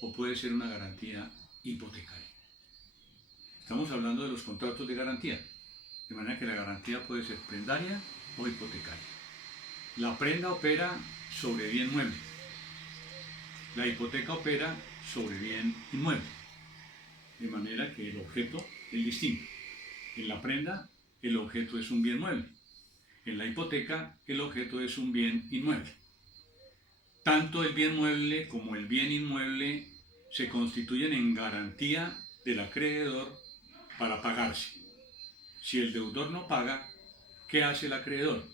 o puede ser una garantía hipotecaria. Estamos hablando de los contratos de garantía, de manera que la garantía puede ser prendaria o hipotecaria. La prenda opera sobre bien mueble, la hipoteca opera sobre bien inmueble, de manera que el objeto es distinto. En la prenda el objeto es un bien mueble, en la hipoteca el objeto es un bien inmueble. Tanto el bien mueble como el bien inmueble se constituyen en garantía del acreedor para pagarse. Si el deudor no paga, ¿qué hace el acreedor?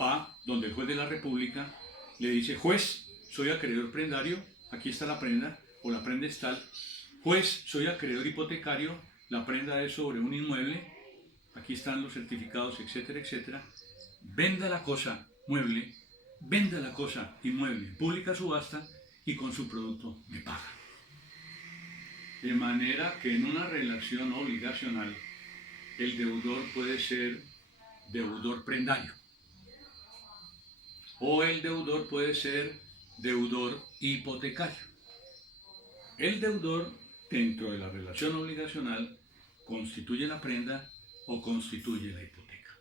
Va donde el juez de la República, le dice: juez, soy acreedor prendario, aquí está la prenda, o la prenda es tal. Juez, soy acreedor hipotecario, la prenda es sobre un inmueble, aquí están los certificados, etcétera, etcétera. Venda la cosa mueble, venda la cosa inmueble, pública subasta, y con su producto me paga. De manera que en una relación obligacional, el deudor puede ser deudor prendario, o el deudor puede ser deudor hipotecario. El deudor, dentro de la relación obligacional, constituye la prenda o constituye la hipoteca.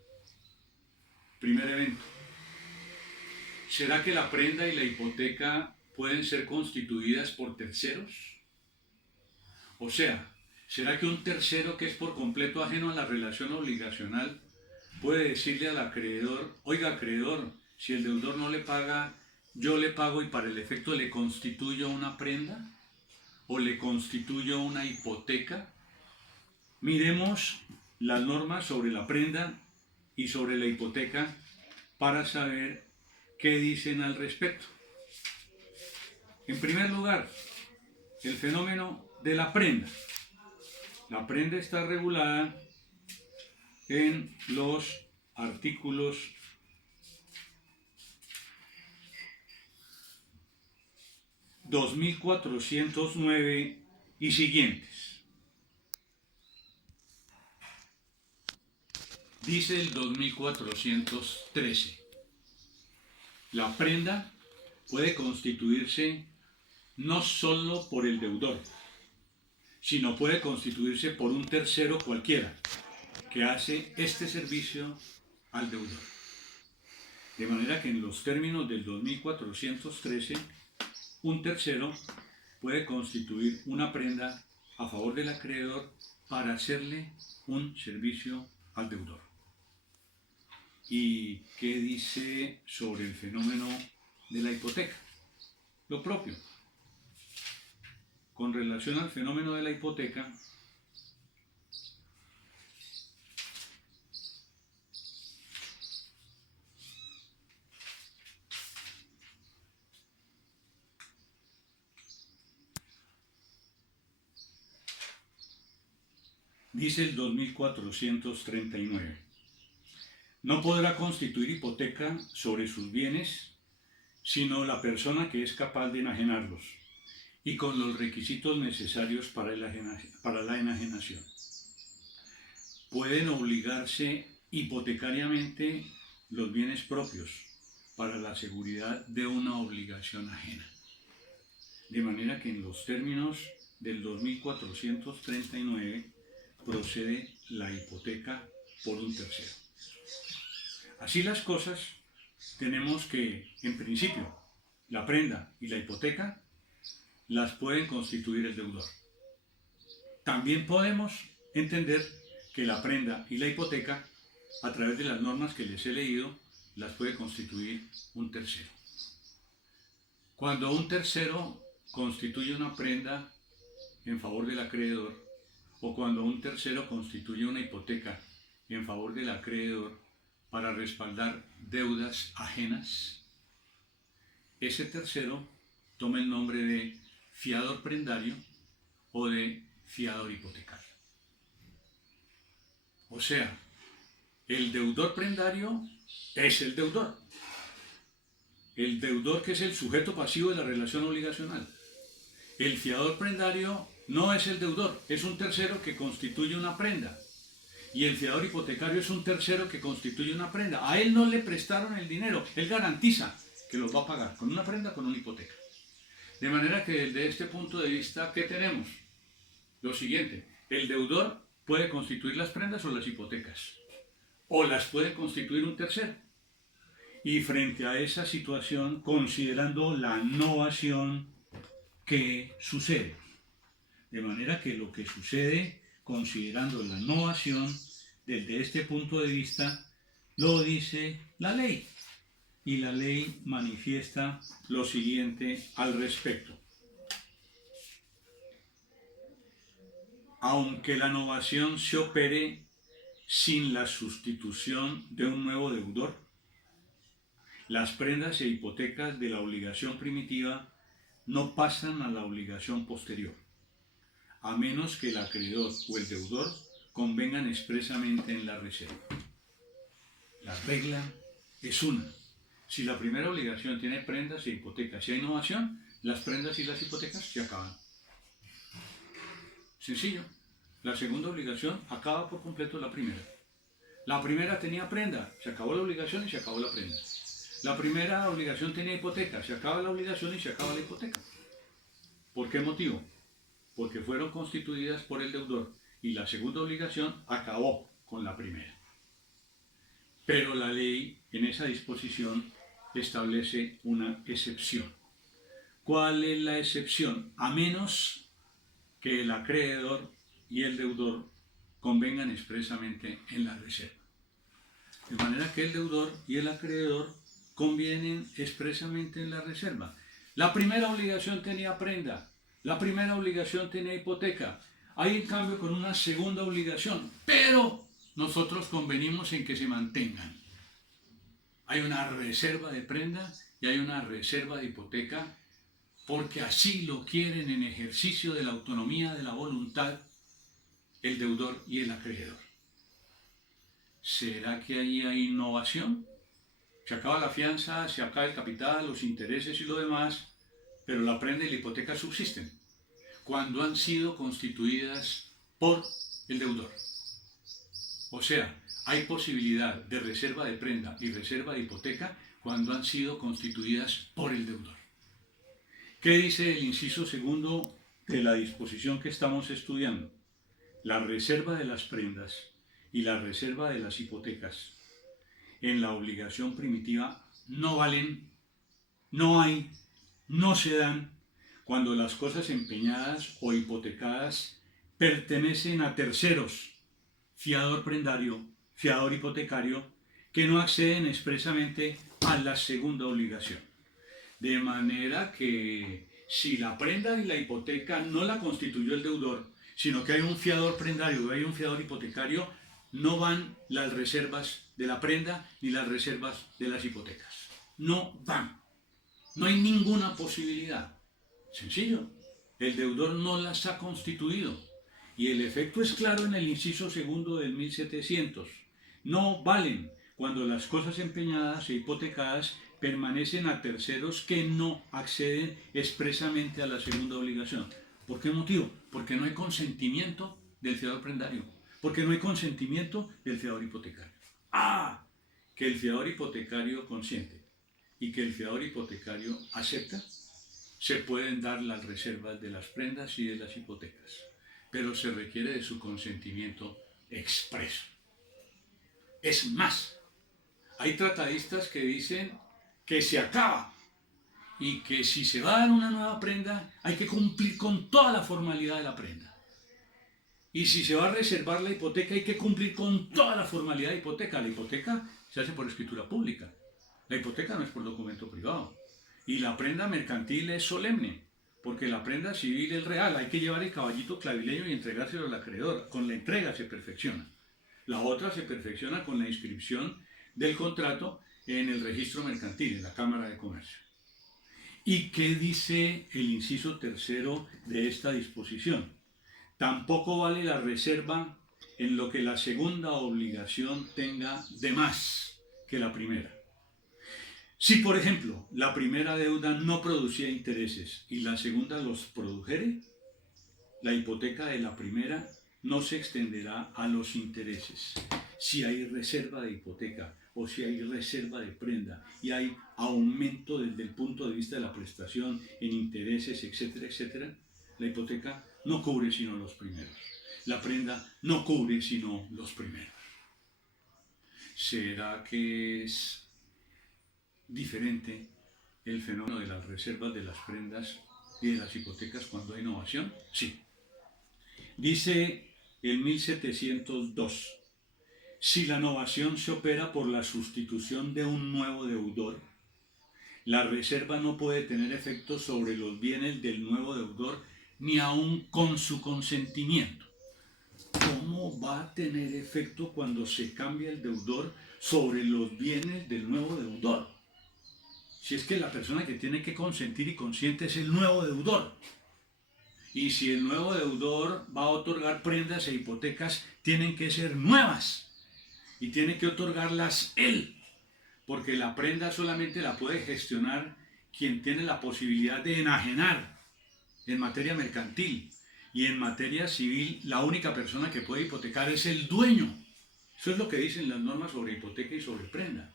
Primer evento. ¿Será que la prenda y la hipoteca pueden ser constituidas por terceros? O sea, ¿será que un tercero que es por completo ajeno a la relación obligacional puede decirle al acreedor: oiga, acreedor, si el deudor no le paga, yo le pago y para el efecto le constituyo una prenda? o le constituyo una hipoteca, miremos las normas sobre la prenda y sobre la hipoteca para saber qué dicen al respecto. En primer lugar, el fenómeno de la prenda. La prenda está regulada en los artículos 2409 y siguientes. Dice el 2413. La prenda puede constituirse no solo por el deudor, sino puede constituirse por un tercero cualquiera que hace este servicio al deudor. De manera que en los términos del 2413, un tercero puede constituir una prenda a favor del acreedor para hacerle un servicio al deudor. ¿Y qué dice sobre el fenómeno de la hipoteca? Lo propio. Con relación al fenómeno de la hipoteca, dice el 2439. No podrá constituir hipoteca sobre sus bienes sino la persona que es capaz de enajenarlos y con los requisitos necesarios para la enajenación. Pueden obligarse hipotecariamente los bienes propios para la seguridad de una obligación ajena. De manera que en los términos del 2439 procede la hipoteca por un tercero. Así las cosas, tenemos que, en principio, la prenda y la hipoteca las pueden constituir el deudor. También podemos entender que la prenda y la hipoteca, a través de las normas que les he leído, las puede constituir un tercero. Cuando un tercero constituye una prenda en favor del acreedor, o cuando un tercero constituye una hipoteca en favor del acreedor para respaldar deudas ajenas, ese tercero toma el nombre de fiador prendario o de fiador hipotecario. O sea, el deudor prendario es el deudor. El deudor, que es el sujeto pasivo de la relación obligacional. El fiador prendario no es el deudor, es un tercero que constituye una prenda. Y el fiador hipotecario es un tercero que constituye una prenda. A él no le prestaron el dinero, él garantiza que los va a pagar con una prenda, con una hipoteca. De manera que desde este punto de vista, ¿qué tenemos? Lo siguiente: el deudor puede constituir las prendas o las hipotecas, o las puede constituir un tercero. Y frente a esa situación, considerando la novación que sucede, de manera que lo que sucede, considerando la novación, desde este punto de vista, lo dice la ley. Y la ley manifiesta lo siguiente al respecto. Aunque la novación se opere sin la sustitución de un nuevo deudor, las prendas e hipotecas de la obligación primitiva no pasan a la obligación posterior, a menos que el acreedor o el deudor convengan expresamente en la reserva. La regla es una. Si la primera obligación tiene prendas e hipotecas, si hay novación, las prendas y las hipotecas se acaban. Sencillo. La segunda obligación acaba por completo la primera. La primera tenía prenda, se acabó la obligación y se acabó la prenda. La primera obligación tenía hipoteca, se acaba la obligación y se acaba la hipoteca. ¿Por qué motivo? Porque fueron constituidas por el deudor y la segunda obligación acabó con la primera. Pero la ley en esa disposición establece una excepción. ¿Cuál es la excepción? A menos que el acreedor y el deudor convengan expresamente en la reserva. De manera que el deudor y el acreedor convienen expresamente en la reserva. La primera obligación tenía prenda, La primera obligación tenía hipoteca. Hay en cambio con una segunda obligación, pero nosotros convenimos en que se mantengan. Hay una reserva de prenda y hay una reserva de hipoteca porque así lo quieren en ejercicio de la autonomía de la voluntad el deudor y el acreedor. ¿Será que ahí hay innovación? Se acaba la fianza, se acaba el capital, los intereses y lo demás, pero la prenda y la hipoteca subsisten cuando han sido constituidas por el deudor. O sea, hay posibilidad de reserva de prenda y reserva de hipoteca cuando han sido constituidas por el deudor. ¿Qué dice el inciso segundo de la disposición que estamos estudiando? La reserva de las prendas y la reserva de las hipotecas en la obligación primitiva no valen, no hay, no se dan cuando las cosas empeñadas o hipotecadas pertenecen a terceros, fiador prendario, fiador hipotecario, que no acceden expresamente a la segunda obligación. De manera que si la prenda y la hipoteca no la constituyó el deudor, sino que hay un fiador prendario o hay un fiador hipotecario, no van las reservas de la prenda ni las reservas de las hipotecas. No van. No hay ninguna posibilidad. Sencillo. El deudor no las ha constituido. Y el efecto es claro en el inciso segundo del 1700. No valen cuando las cosas empeñadas e hipotecadas permanecen a terceros que no acceden expresamente a la segunda obligación. ¿Por qué motivo? Porque no hay consentimiento del fiador prendario. Porque no hay consentimiento del fiador hipotecario. Que el fiador hipotecario consiente y que el fiador hipotecario acepta, se pueden dar las reservas de las prendas y de las hipotecas, pero se requiere de su consentimiento expreso. Es más, hay tratadistas que dicen que se acaba y que si se va a dar una nueva prenda hay que cumplir con toda la formalidad de la prenda. Y si se va a reservar la hipoteca hay que cumplir con toda la formalidad de hipoteca. La hipoteca se hace por escritura pública. La hipoteca no es por documento privado. Y la prenda mercantil es solemne, porque la prenda civil es real. Hay que llevar el caballito clavileño y entregárselo al acreedor. Con la entrega se perfecciona. La otra se perfecciona con la inscripción del contrato en el registro mercantil, en la Cámara de Comercio. ¿Y qué dice el inciso tercero de esta disposición? Tampoco vale la reserva en lo que la segunda obligación tenga de más que la primera. Si, por ejemplo, la primera deuda no producía intereses y la segunda los produjere, la hipoteca de la primera no se extenderá a los intereses. Si hay reserva de hipoteca o si hay reserva de prenda y hay aumento desde el punto de vista de la prestación en intereses, etcétera, etcétera, la hipoteca no cubre sino los primeros. La prenda no cubre sino los primeros. ¿Será que es diferente el fenómeno de las reservas de las prendas y de las hipotecas cuando hay innovación? Sí. Dice el 1702, si la novación se opera por la sustitución de un nuevo deudor, la reserva no puede tener efecto sobre los bienes del nuevo deudor ni aun con su consentimiento. ¿Cómo va a tener efecto cuando se cambia el deudor sobre los bienes del nuevo deudor? Si es que la persona que tiene que consentir y consiente es el nuevo deudor. Y si el nuevo deudor va a otorgar prendas e hipotecas, tienen que ser nuevas. Y tiene que otorgarlas él. Porque la prenda solamente la puede gestionar quien tiene la posibilidad de enajenar en materia mercantil. Y en materia civil, la única persona que puede hipotecar es el dueño. Eso es lo que dicen las normas sobre hipoteca y sobre prenda.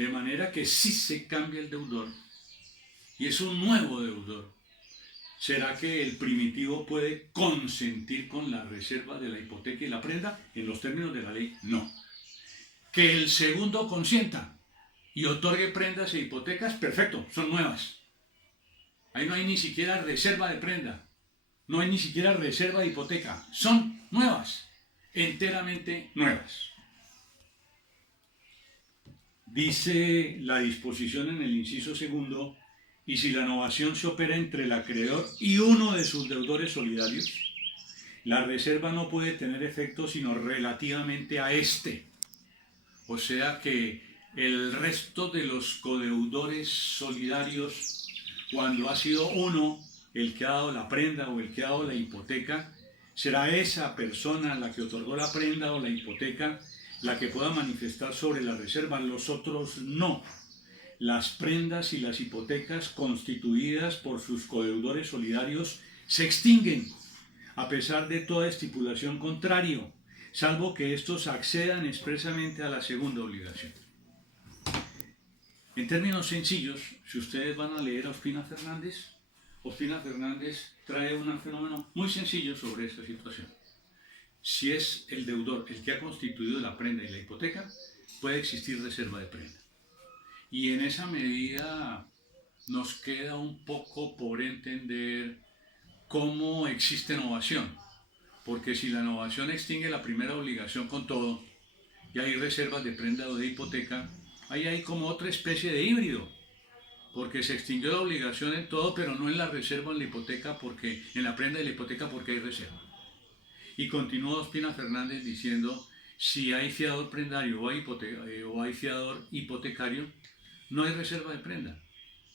De manera que si se cambia el deudor y es un nuevo deudor, ¿será que el primitivo puede consentir con la reserva de la hipoteca y la prenda en los términos de la ley? No. Que el segundo consienta y otorgue prendas e hipotecas, perfecto, son nuevas. Ahí no hay ni siquiera reserva de prenda, no hay ni siquiera reserva de hipoteca, son nuevas, enteramente nuevas. Dice la disposición en el inciso segundo y si la novación se opera entre el acreedor y uno de sus deudores solidarios, la reserva no puede tener efecto sino relativamente a este. O sea que el resto de los codeudores solidarios, cuando ha sido uno el que ha dado la prenda o el que ha dado la hipoteca, será esa persona la que otorgó la prenda o la hipoteca la que pueda manifestar sobre la reserva, los otros no. Las prendas y las hipotecas constituidas por sus codeudores solidarios se extinguen, a pesar de toda estipulación contrario, salvo que estos accedan expresamente a la segunda obligación. En términos sencillos, si ustedes van a leer a Ospina Fernández trae un fenómeno muy sencillo sobre esta situación. Si es el deudor el que ha constituido la prenda y la hipoteca, puede existir reserva de prenda. Y en esa medida nos queda un poco por entender cómo existe novación. Porque si la novación extingue la primera obligación con todo, y hay reservas de prenda o de hipoteca, ahí hay como otra especie de híbrido. Porque se extinguió la obligación en todo, pero no en la reserva o en la hipoteca, en la prenda de la hipoteca porque hay reserva. Y continúa Ospina Fernández diciendo, si hay fiador prendario o hay fiador hipotecario, no hay reserva de prenda.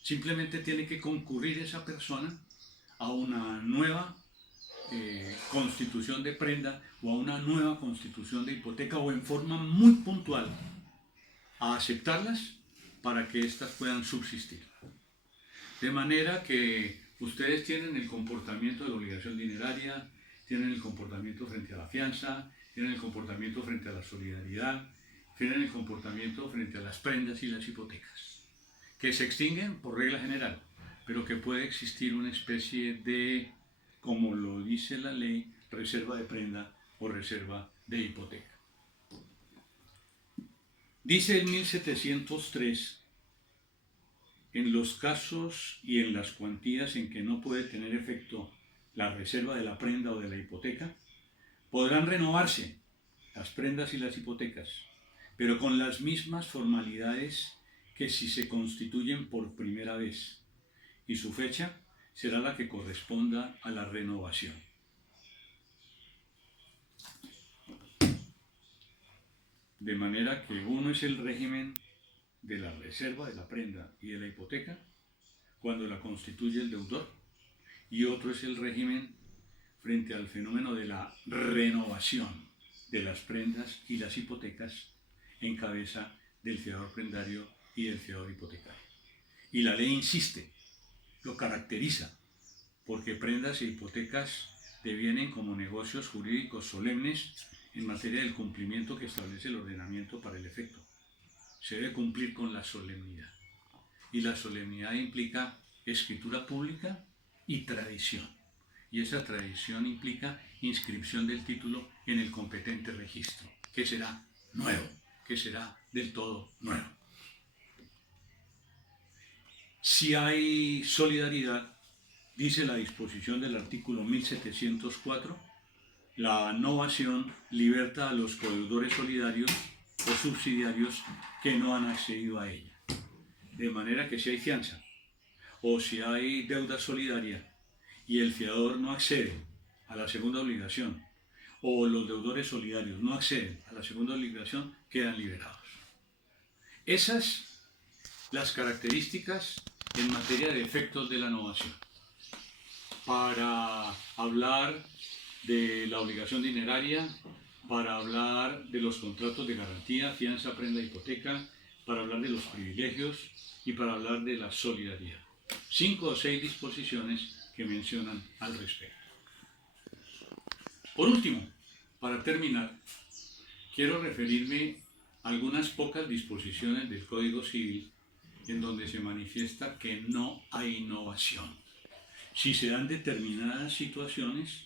Simplemente tiene que concurrir esa persona a una nueva constitución de prenda o a una nueva constitución de hipoteca o en forma muy puntual a aceptarlas para que éstas puedan subsistir. De manera que ustedes tienen el comportamiento de la obligación dineraria, tienen el comportamiento frente a la fianza, tienen el comportamiento frente a la solidaridad, tienen el comportamiento frente a las prendas y las hipotecas, que se extinguen por regla general, pero que puede existir una especie de, como lo dice la ley, reserva de prenda o reserva de hipoteca. Dice el 1703, en los casos y en las cuantías en que no puede tener efecto la reserva de la prenda o de la hipoteca, podrán renovarse las prendas y las hipotecas, pero con las mismas formalidades que si se constituyen por primera vez, y su fecha será la que corresponda a la renovación. De manera que uno es el régimen de la reserva de la prenda y de la hipoteca cuando la constituye el deudor, y otro es el régimen frente al fenómeno de la renovación de las prendas y las hipotecas en cabeza del fiador prendario y del fiador hipotecario. Y la ley insiste, lo caracteriza, porque prendas e hipotecas devienen como negocios jurídicos solemnes en materia del cumplimiento que establece el ordenamiento para el efecto. Se debe cumplir con la solemnidad. Y la solemnidad implica escritura pública y tradición. Y esa tradición implica inscripción del título en el competente registro, que será nuevo, que será del todo nuevo. Si hay solidaridad, dice la disposición del artículo 1704, la novación liberta a los codeudores solidarios o subsidiarios que no han accedido a ella. De manera que si hay fianza o si hay deuda solidaria y el fiador no accede a la segunda obligación o los deudores solidarios no acceden a la segunda obligación, quedan liberados. Esas las características en materia de efectos de la novación. Para hablar de la obligación dineraria, para hablar de los contratos de garantía, fianza, prenda, hipoteca, para hablar de los privilegios y para hablar de la solidaridad. 5 o 6 disposiciones que mencionan al respecto. Por último, para terminar, quiero referirme a algunas pocas disposiciones del Código Civil en donde se manifiesta que no hay innovación. Si se dan determinadas situaciones,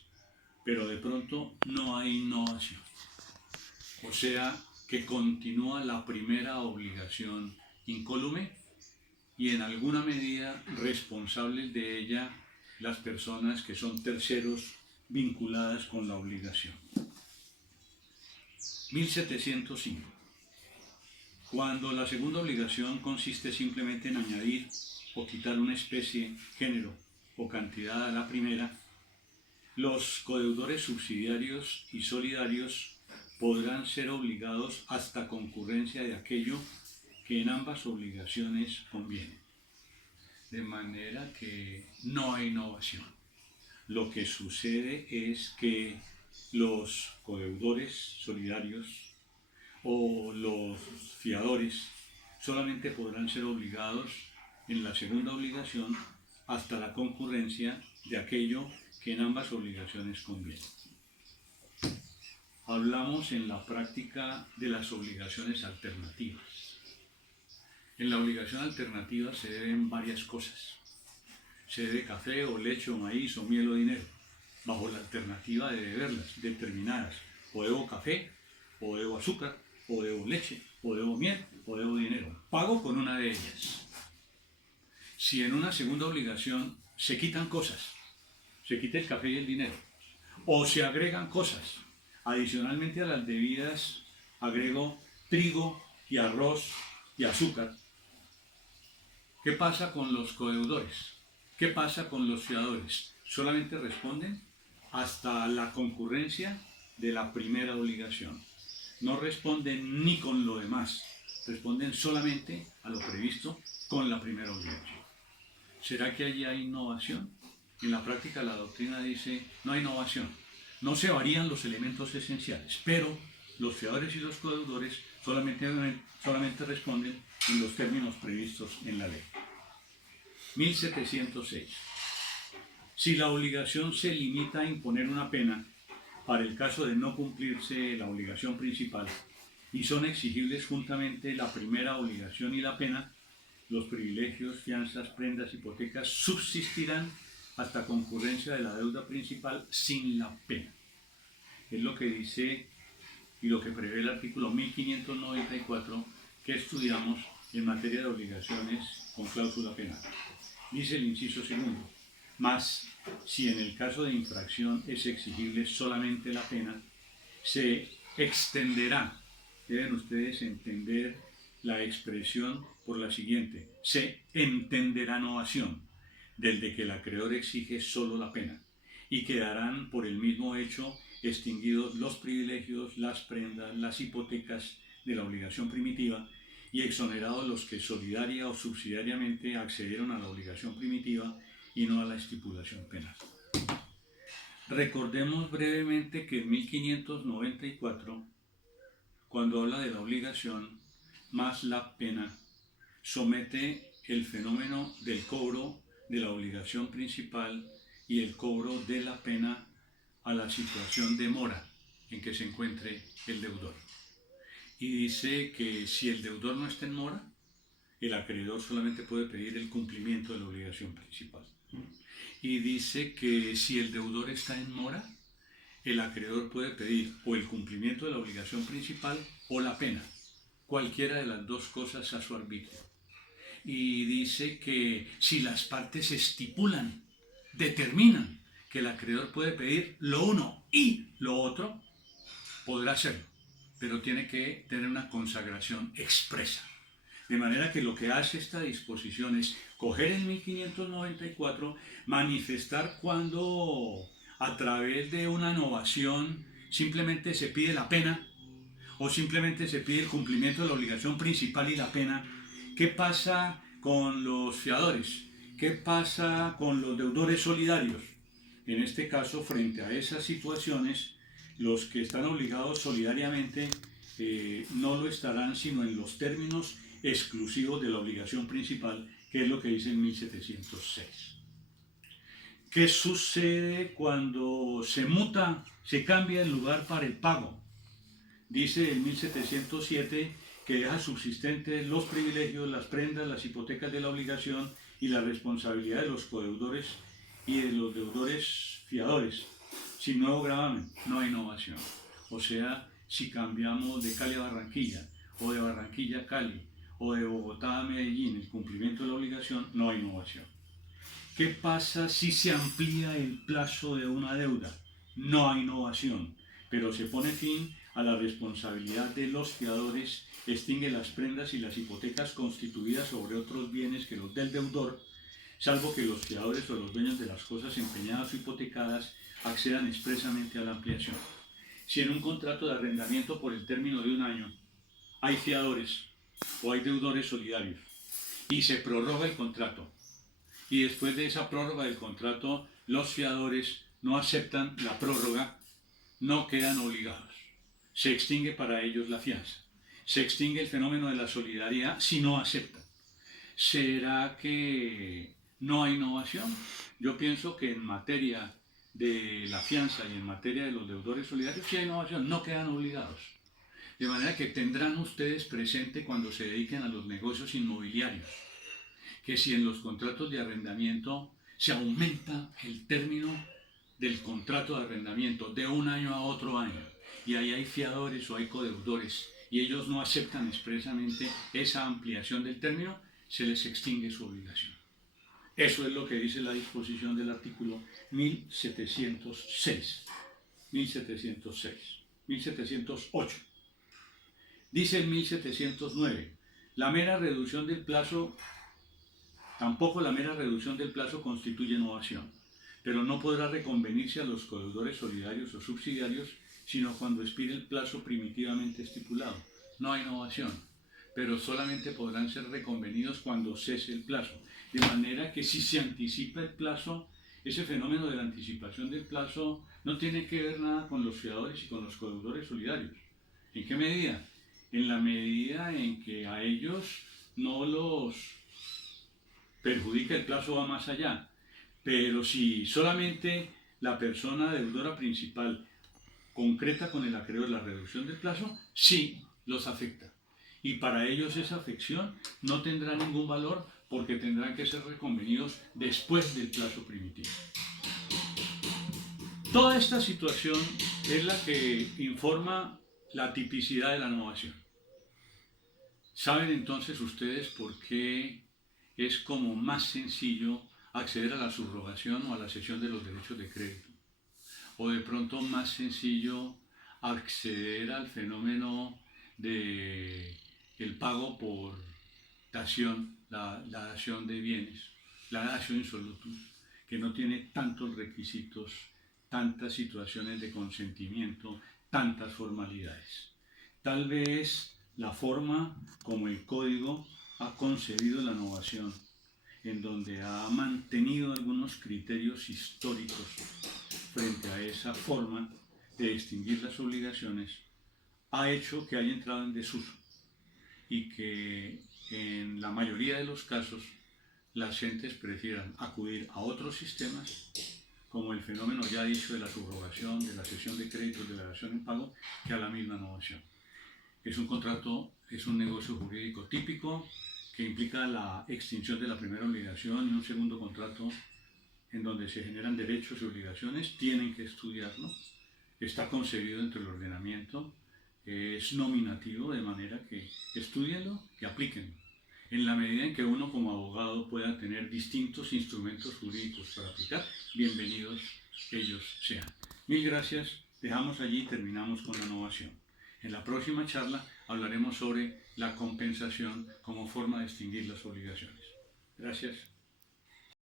pero de pronto no hay innovación. O sea, que continúa la primera obligación incólume y en alguna medida responsables de ella las personas que son terceros vinculadas con la obligación. 1705. Cuando la segunda obligación consiste simplemente en añadir o quitar una especie, género o cantidad a la primera, los codeudores subsidiarios y solidarios podrán ser obligados hasta concurrencia de aquello que en ambas obligaciones conviene. De manera que no hay innovación. Lo que sucede es que los codeudores solidarios o los fiadores solamente podrán ser obligados en la segunda obligación hasta la concurrencia de aquello que en ambas obligaciones conviene. Hablamos en la práctica de las obligaciones alternativas. En la obligación alternativa se deben varias cosas. Se debe café o leche o maíz o miel o dinero, bajo la alternativa de deberlas determinadas. O debo café, o debo azúcar, o debo leche, o debo miel, o debo dinero. Pago con una de ellas. Si en una segunda obligación se quitan cosas, se quita el café y el dinero, o se agregan cosas, adicionalmente a las debidas agrego trigo y arroz y azúcar. ¿Qué pasa con los codeudores? ¿Qué pasa con los fiadores? Solamente responden hasta la concurrencia de la primera obligación. No responden ni con lo demás, responden solamente a lo previsto con la primera obligación. ¿Será que allí hay innovación? En la práctica la doctrina dice no hay innovación, no se varían los elementos esenciales, pero los fiadores y los codeudores solamente responden en los términos previstos en la ley. 1706. Si la obligación se limita a imponer una pena para el caso de no cumplirse la obligación principal y son exigibles juntamente la primera obligación y la pena, los privilegios, fianzas, prendas, hipotecas subsistirán hasta concurrencia de la deuda principal sin la pena. Es lo que dice y lo que prevé el artículo 1594 que estudiamos en materia de obligaciones con cláusula penal. Dice el inciso segundo: mas si en el caso de infracción es exigible solamente la pena, se extenderá. Deben ustedes entender la expresión por la siguiente: se entenderá novación del de que el acreedor exige solo la pena, y quedarán por el mismo hecho extinguidos los privilegios, las prendas, las hipotecas de la obligación primitiva, y exonerados los que solidaria o subsidiariamente accedieron a la obligación primitiva y no a la estipulación penal. Recordemos brevemente que en 1594, cuando habla de la obligación más la pena, somete el fenómeno del cobro de la obligación principal y el cobro de la pena a la situación de mora en que se encuentre el deudor. Y dice que si el deudor no está en mora, el acreedor solamente puede pedir el cumplimiento de la obligación principal. Y dice que si el deudor está en mora, el acreedor puede pedir o el cumplimiento de la obligación principal o la pena, cualquiera de las dos cosas a su arbitrio. Y dice que si las partes estipulan, determinan que el acreedor puede pedir lo uno y lo otro, podrá hacerlo, pero tiene que tener una consagración expresa. De manera que lo que hace esta disposición es coger el 1594, manifestar cuando a través de una novación simplemente se pide la pena o simplemente se pide el cumplimiento de la obligación principal y la pena. ¿Qué pasa con los fiadores? ¿Qué pasa con los deudores solidarios? En este caso, frente a esas situaciones, los que están obligados solidariamente no lo estarán sino en los términos exclusivos de la obligación principal, que es lo que dice en 1706. ¿Qué sucede cuando se muta, se cambia el lugar para el pago? Dice en 1707 que deja subsistentes los privilegios, las prendas, las hipotecas de la obligación y la responsabilidad de los codeudores y de los deudores fiadores. Sin nuevo gravamen, no hay innovación. O sea, si cambiamos de Cali a Barranquilla, o de Barranquilla a Cali, o de Bogotá a Medellín, el cumplimiento de la obligación, no hay innovación. ¿Qué pasa si se amplía el plazo de una deuda? No hay innovación, pero se pone fin a la responsabilidad de los fiadores, extingue las prendas y las hipotecas constituidas sobre otros bienes que los del deudor, salvo que los fiadores o los dueños de las cosas empeñadas o hipotecadas accedan expresamente a la ampliación. Si en un contrato de arrendamiento por el término de un año hay fiadores o hay deudores solidarios y se prorroga el contrato, y después de esa prórroga del contrato los fiadores no aceptan la prórroga, no quedan obligados. Se extingue para ellos la fianza. Se extingue el fenómeno de la solidaridad si no aceptan. ¿Será que no hay innovación? Yo pienso que en materia de la fianza y en materia de los deudores solidarios sí hay innovación, no quedan obligados. De manera que tendrán ustedes presente cuando se dediquen a los negocios inmobiliarios, que si en los contratos de arrendamiento se aumenta el término del contrato de arrendamiento de un año a otro año, y ahí hay fiadores o hay codeudores, y ellos no aceptan expresamente esa ampliación del término, se les extingue su obligación. Eso es lo que dice la disposición del artículo 1708. Dice el 1709, tampoco la mera reducción del plazo constituye innovación, pero no podrá reconvenirse a los codeudores solidarios o subsidiarios, sino cuando expire el plazo primitivamente estipulado. No hay innovación, pero solamente podrán ser reconvenidos cuando cese el plazo. De manera que si se anticipa el plazo, ese fenómeno de la anticipación del plazo no tiene que ver nada con los fiadores y con los codeudores solidarios. ¿En qué medida? En la medida en que a ellos no los perjudica el plazo, va más allá. Pero si solamente la persona deudora principal concreta con el acreedor la reducción del plazo, sí los afecta. Y para ellos esa afección no tendrá ningún valor porque tendrán que ser reconvenidos después del plazo primitivo. Toda esta situación es la que informa la tipicidad de la innovación. ¿Saben entonces ustedes por qué es como más sencillo acceder a la subrogación o a la cesión de los derechos de crédito? O de pronto más sencillo acceder al fenómeno de el pago por dación, la dación de bienes, la dación insolutum, que no tiene tantos requisitos, tantas situaciones de consentimiento, tantas formalidades. Tal vez la forma como el código ha concebido la innovación, en donde ha mantenido algunos criterios históricos frente a esa forma de extinguir las obligaciones, ha hecho que haya entrado en desuso y que en la mayoría de los casos las gentes prefieran acudir a otros sistemas, como el fenómeno ya dicho de la subrogación, de la cesión de créditos, de la dación en pago, que a la misma innovación. Es un contrato, es un negocio jurídico típico que implica la extinción de la primera obligación y un segundo contrato en donde se generan derechos y obligaciones. Tienen que estudiarlo, está concebido dentro del ordenamiento, es nominativo, de manera que estúdienlo y aplíquenlo, en la medida en que uno como abogado pueda tener distintos instrumentos jurídicos para aplicar, bienvenidos ellos sean. Mil gracias, dejamos allí y terminamos con la innovación. En la próxima charla hablaremos sobre la compensación como forma de extinguir las obligaciones. Gracias.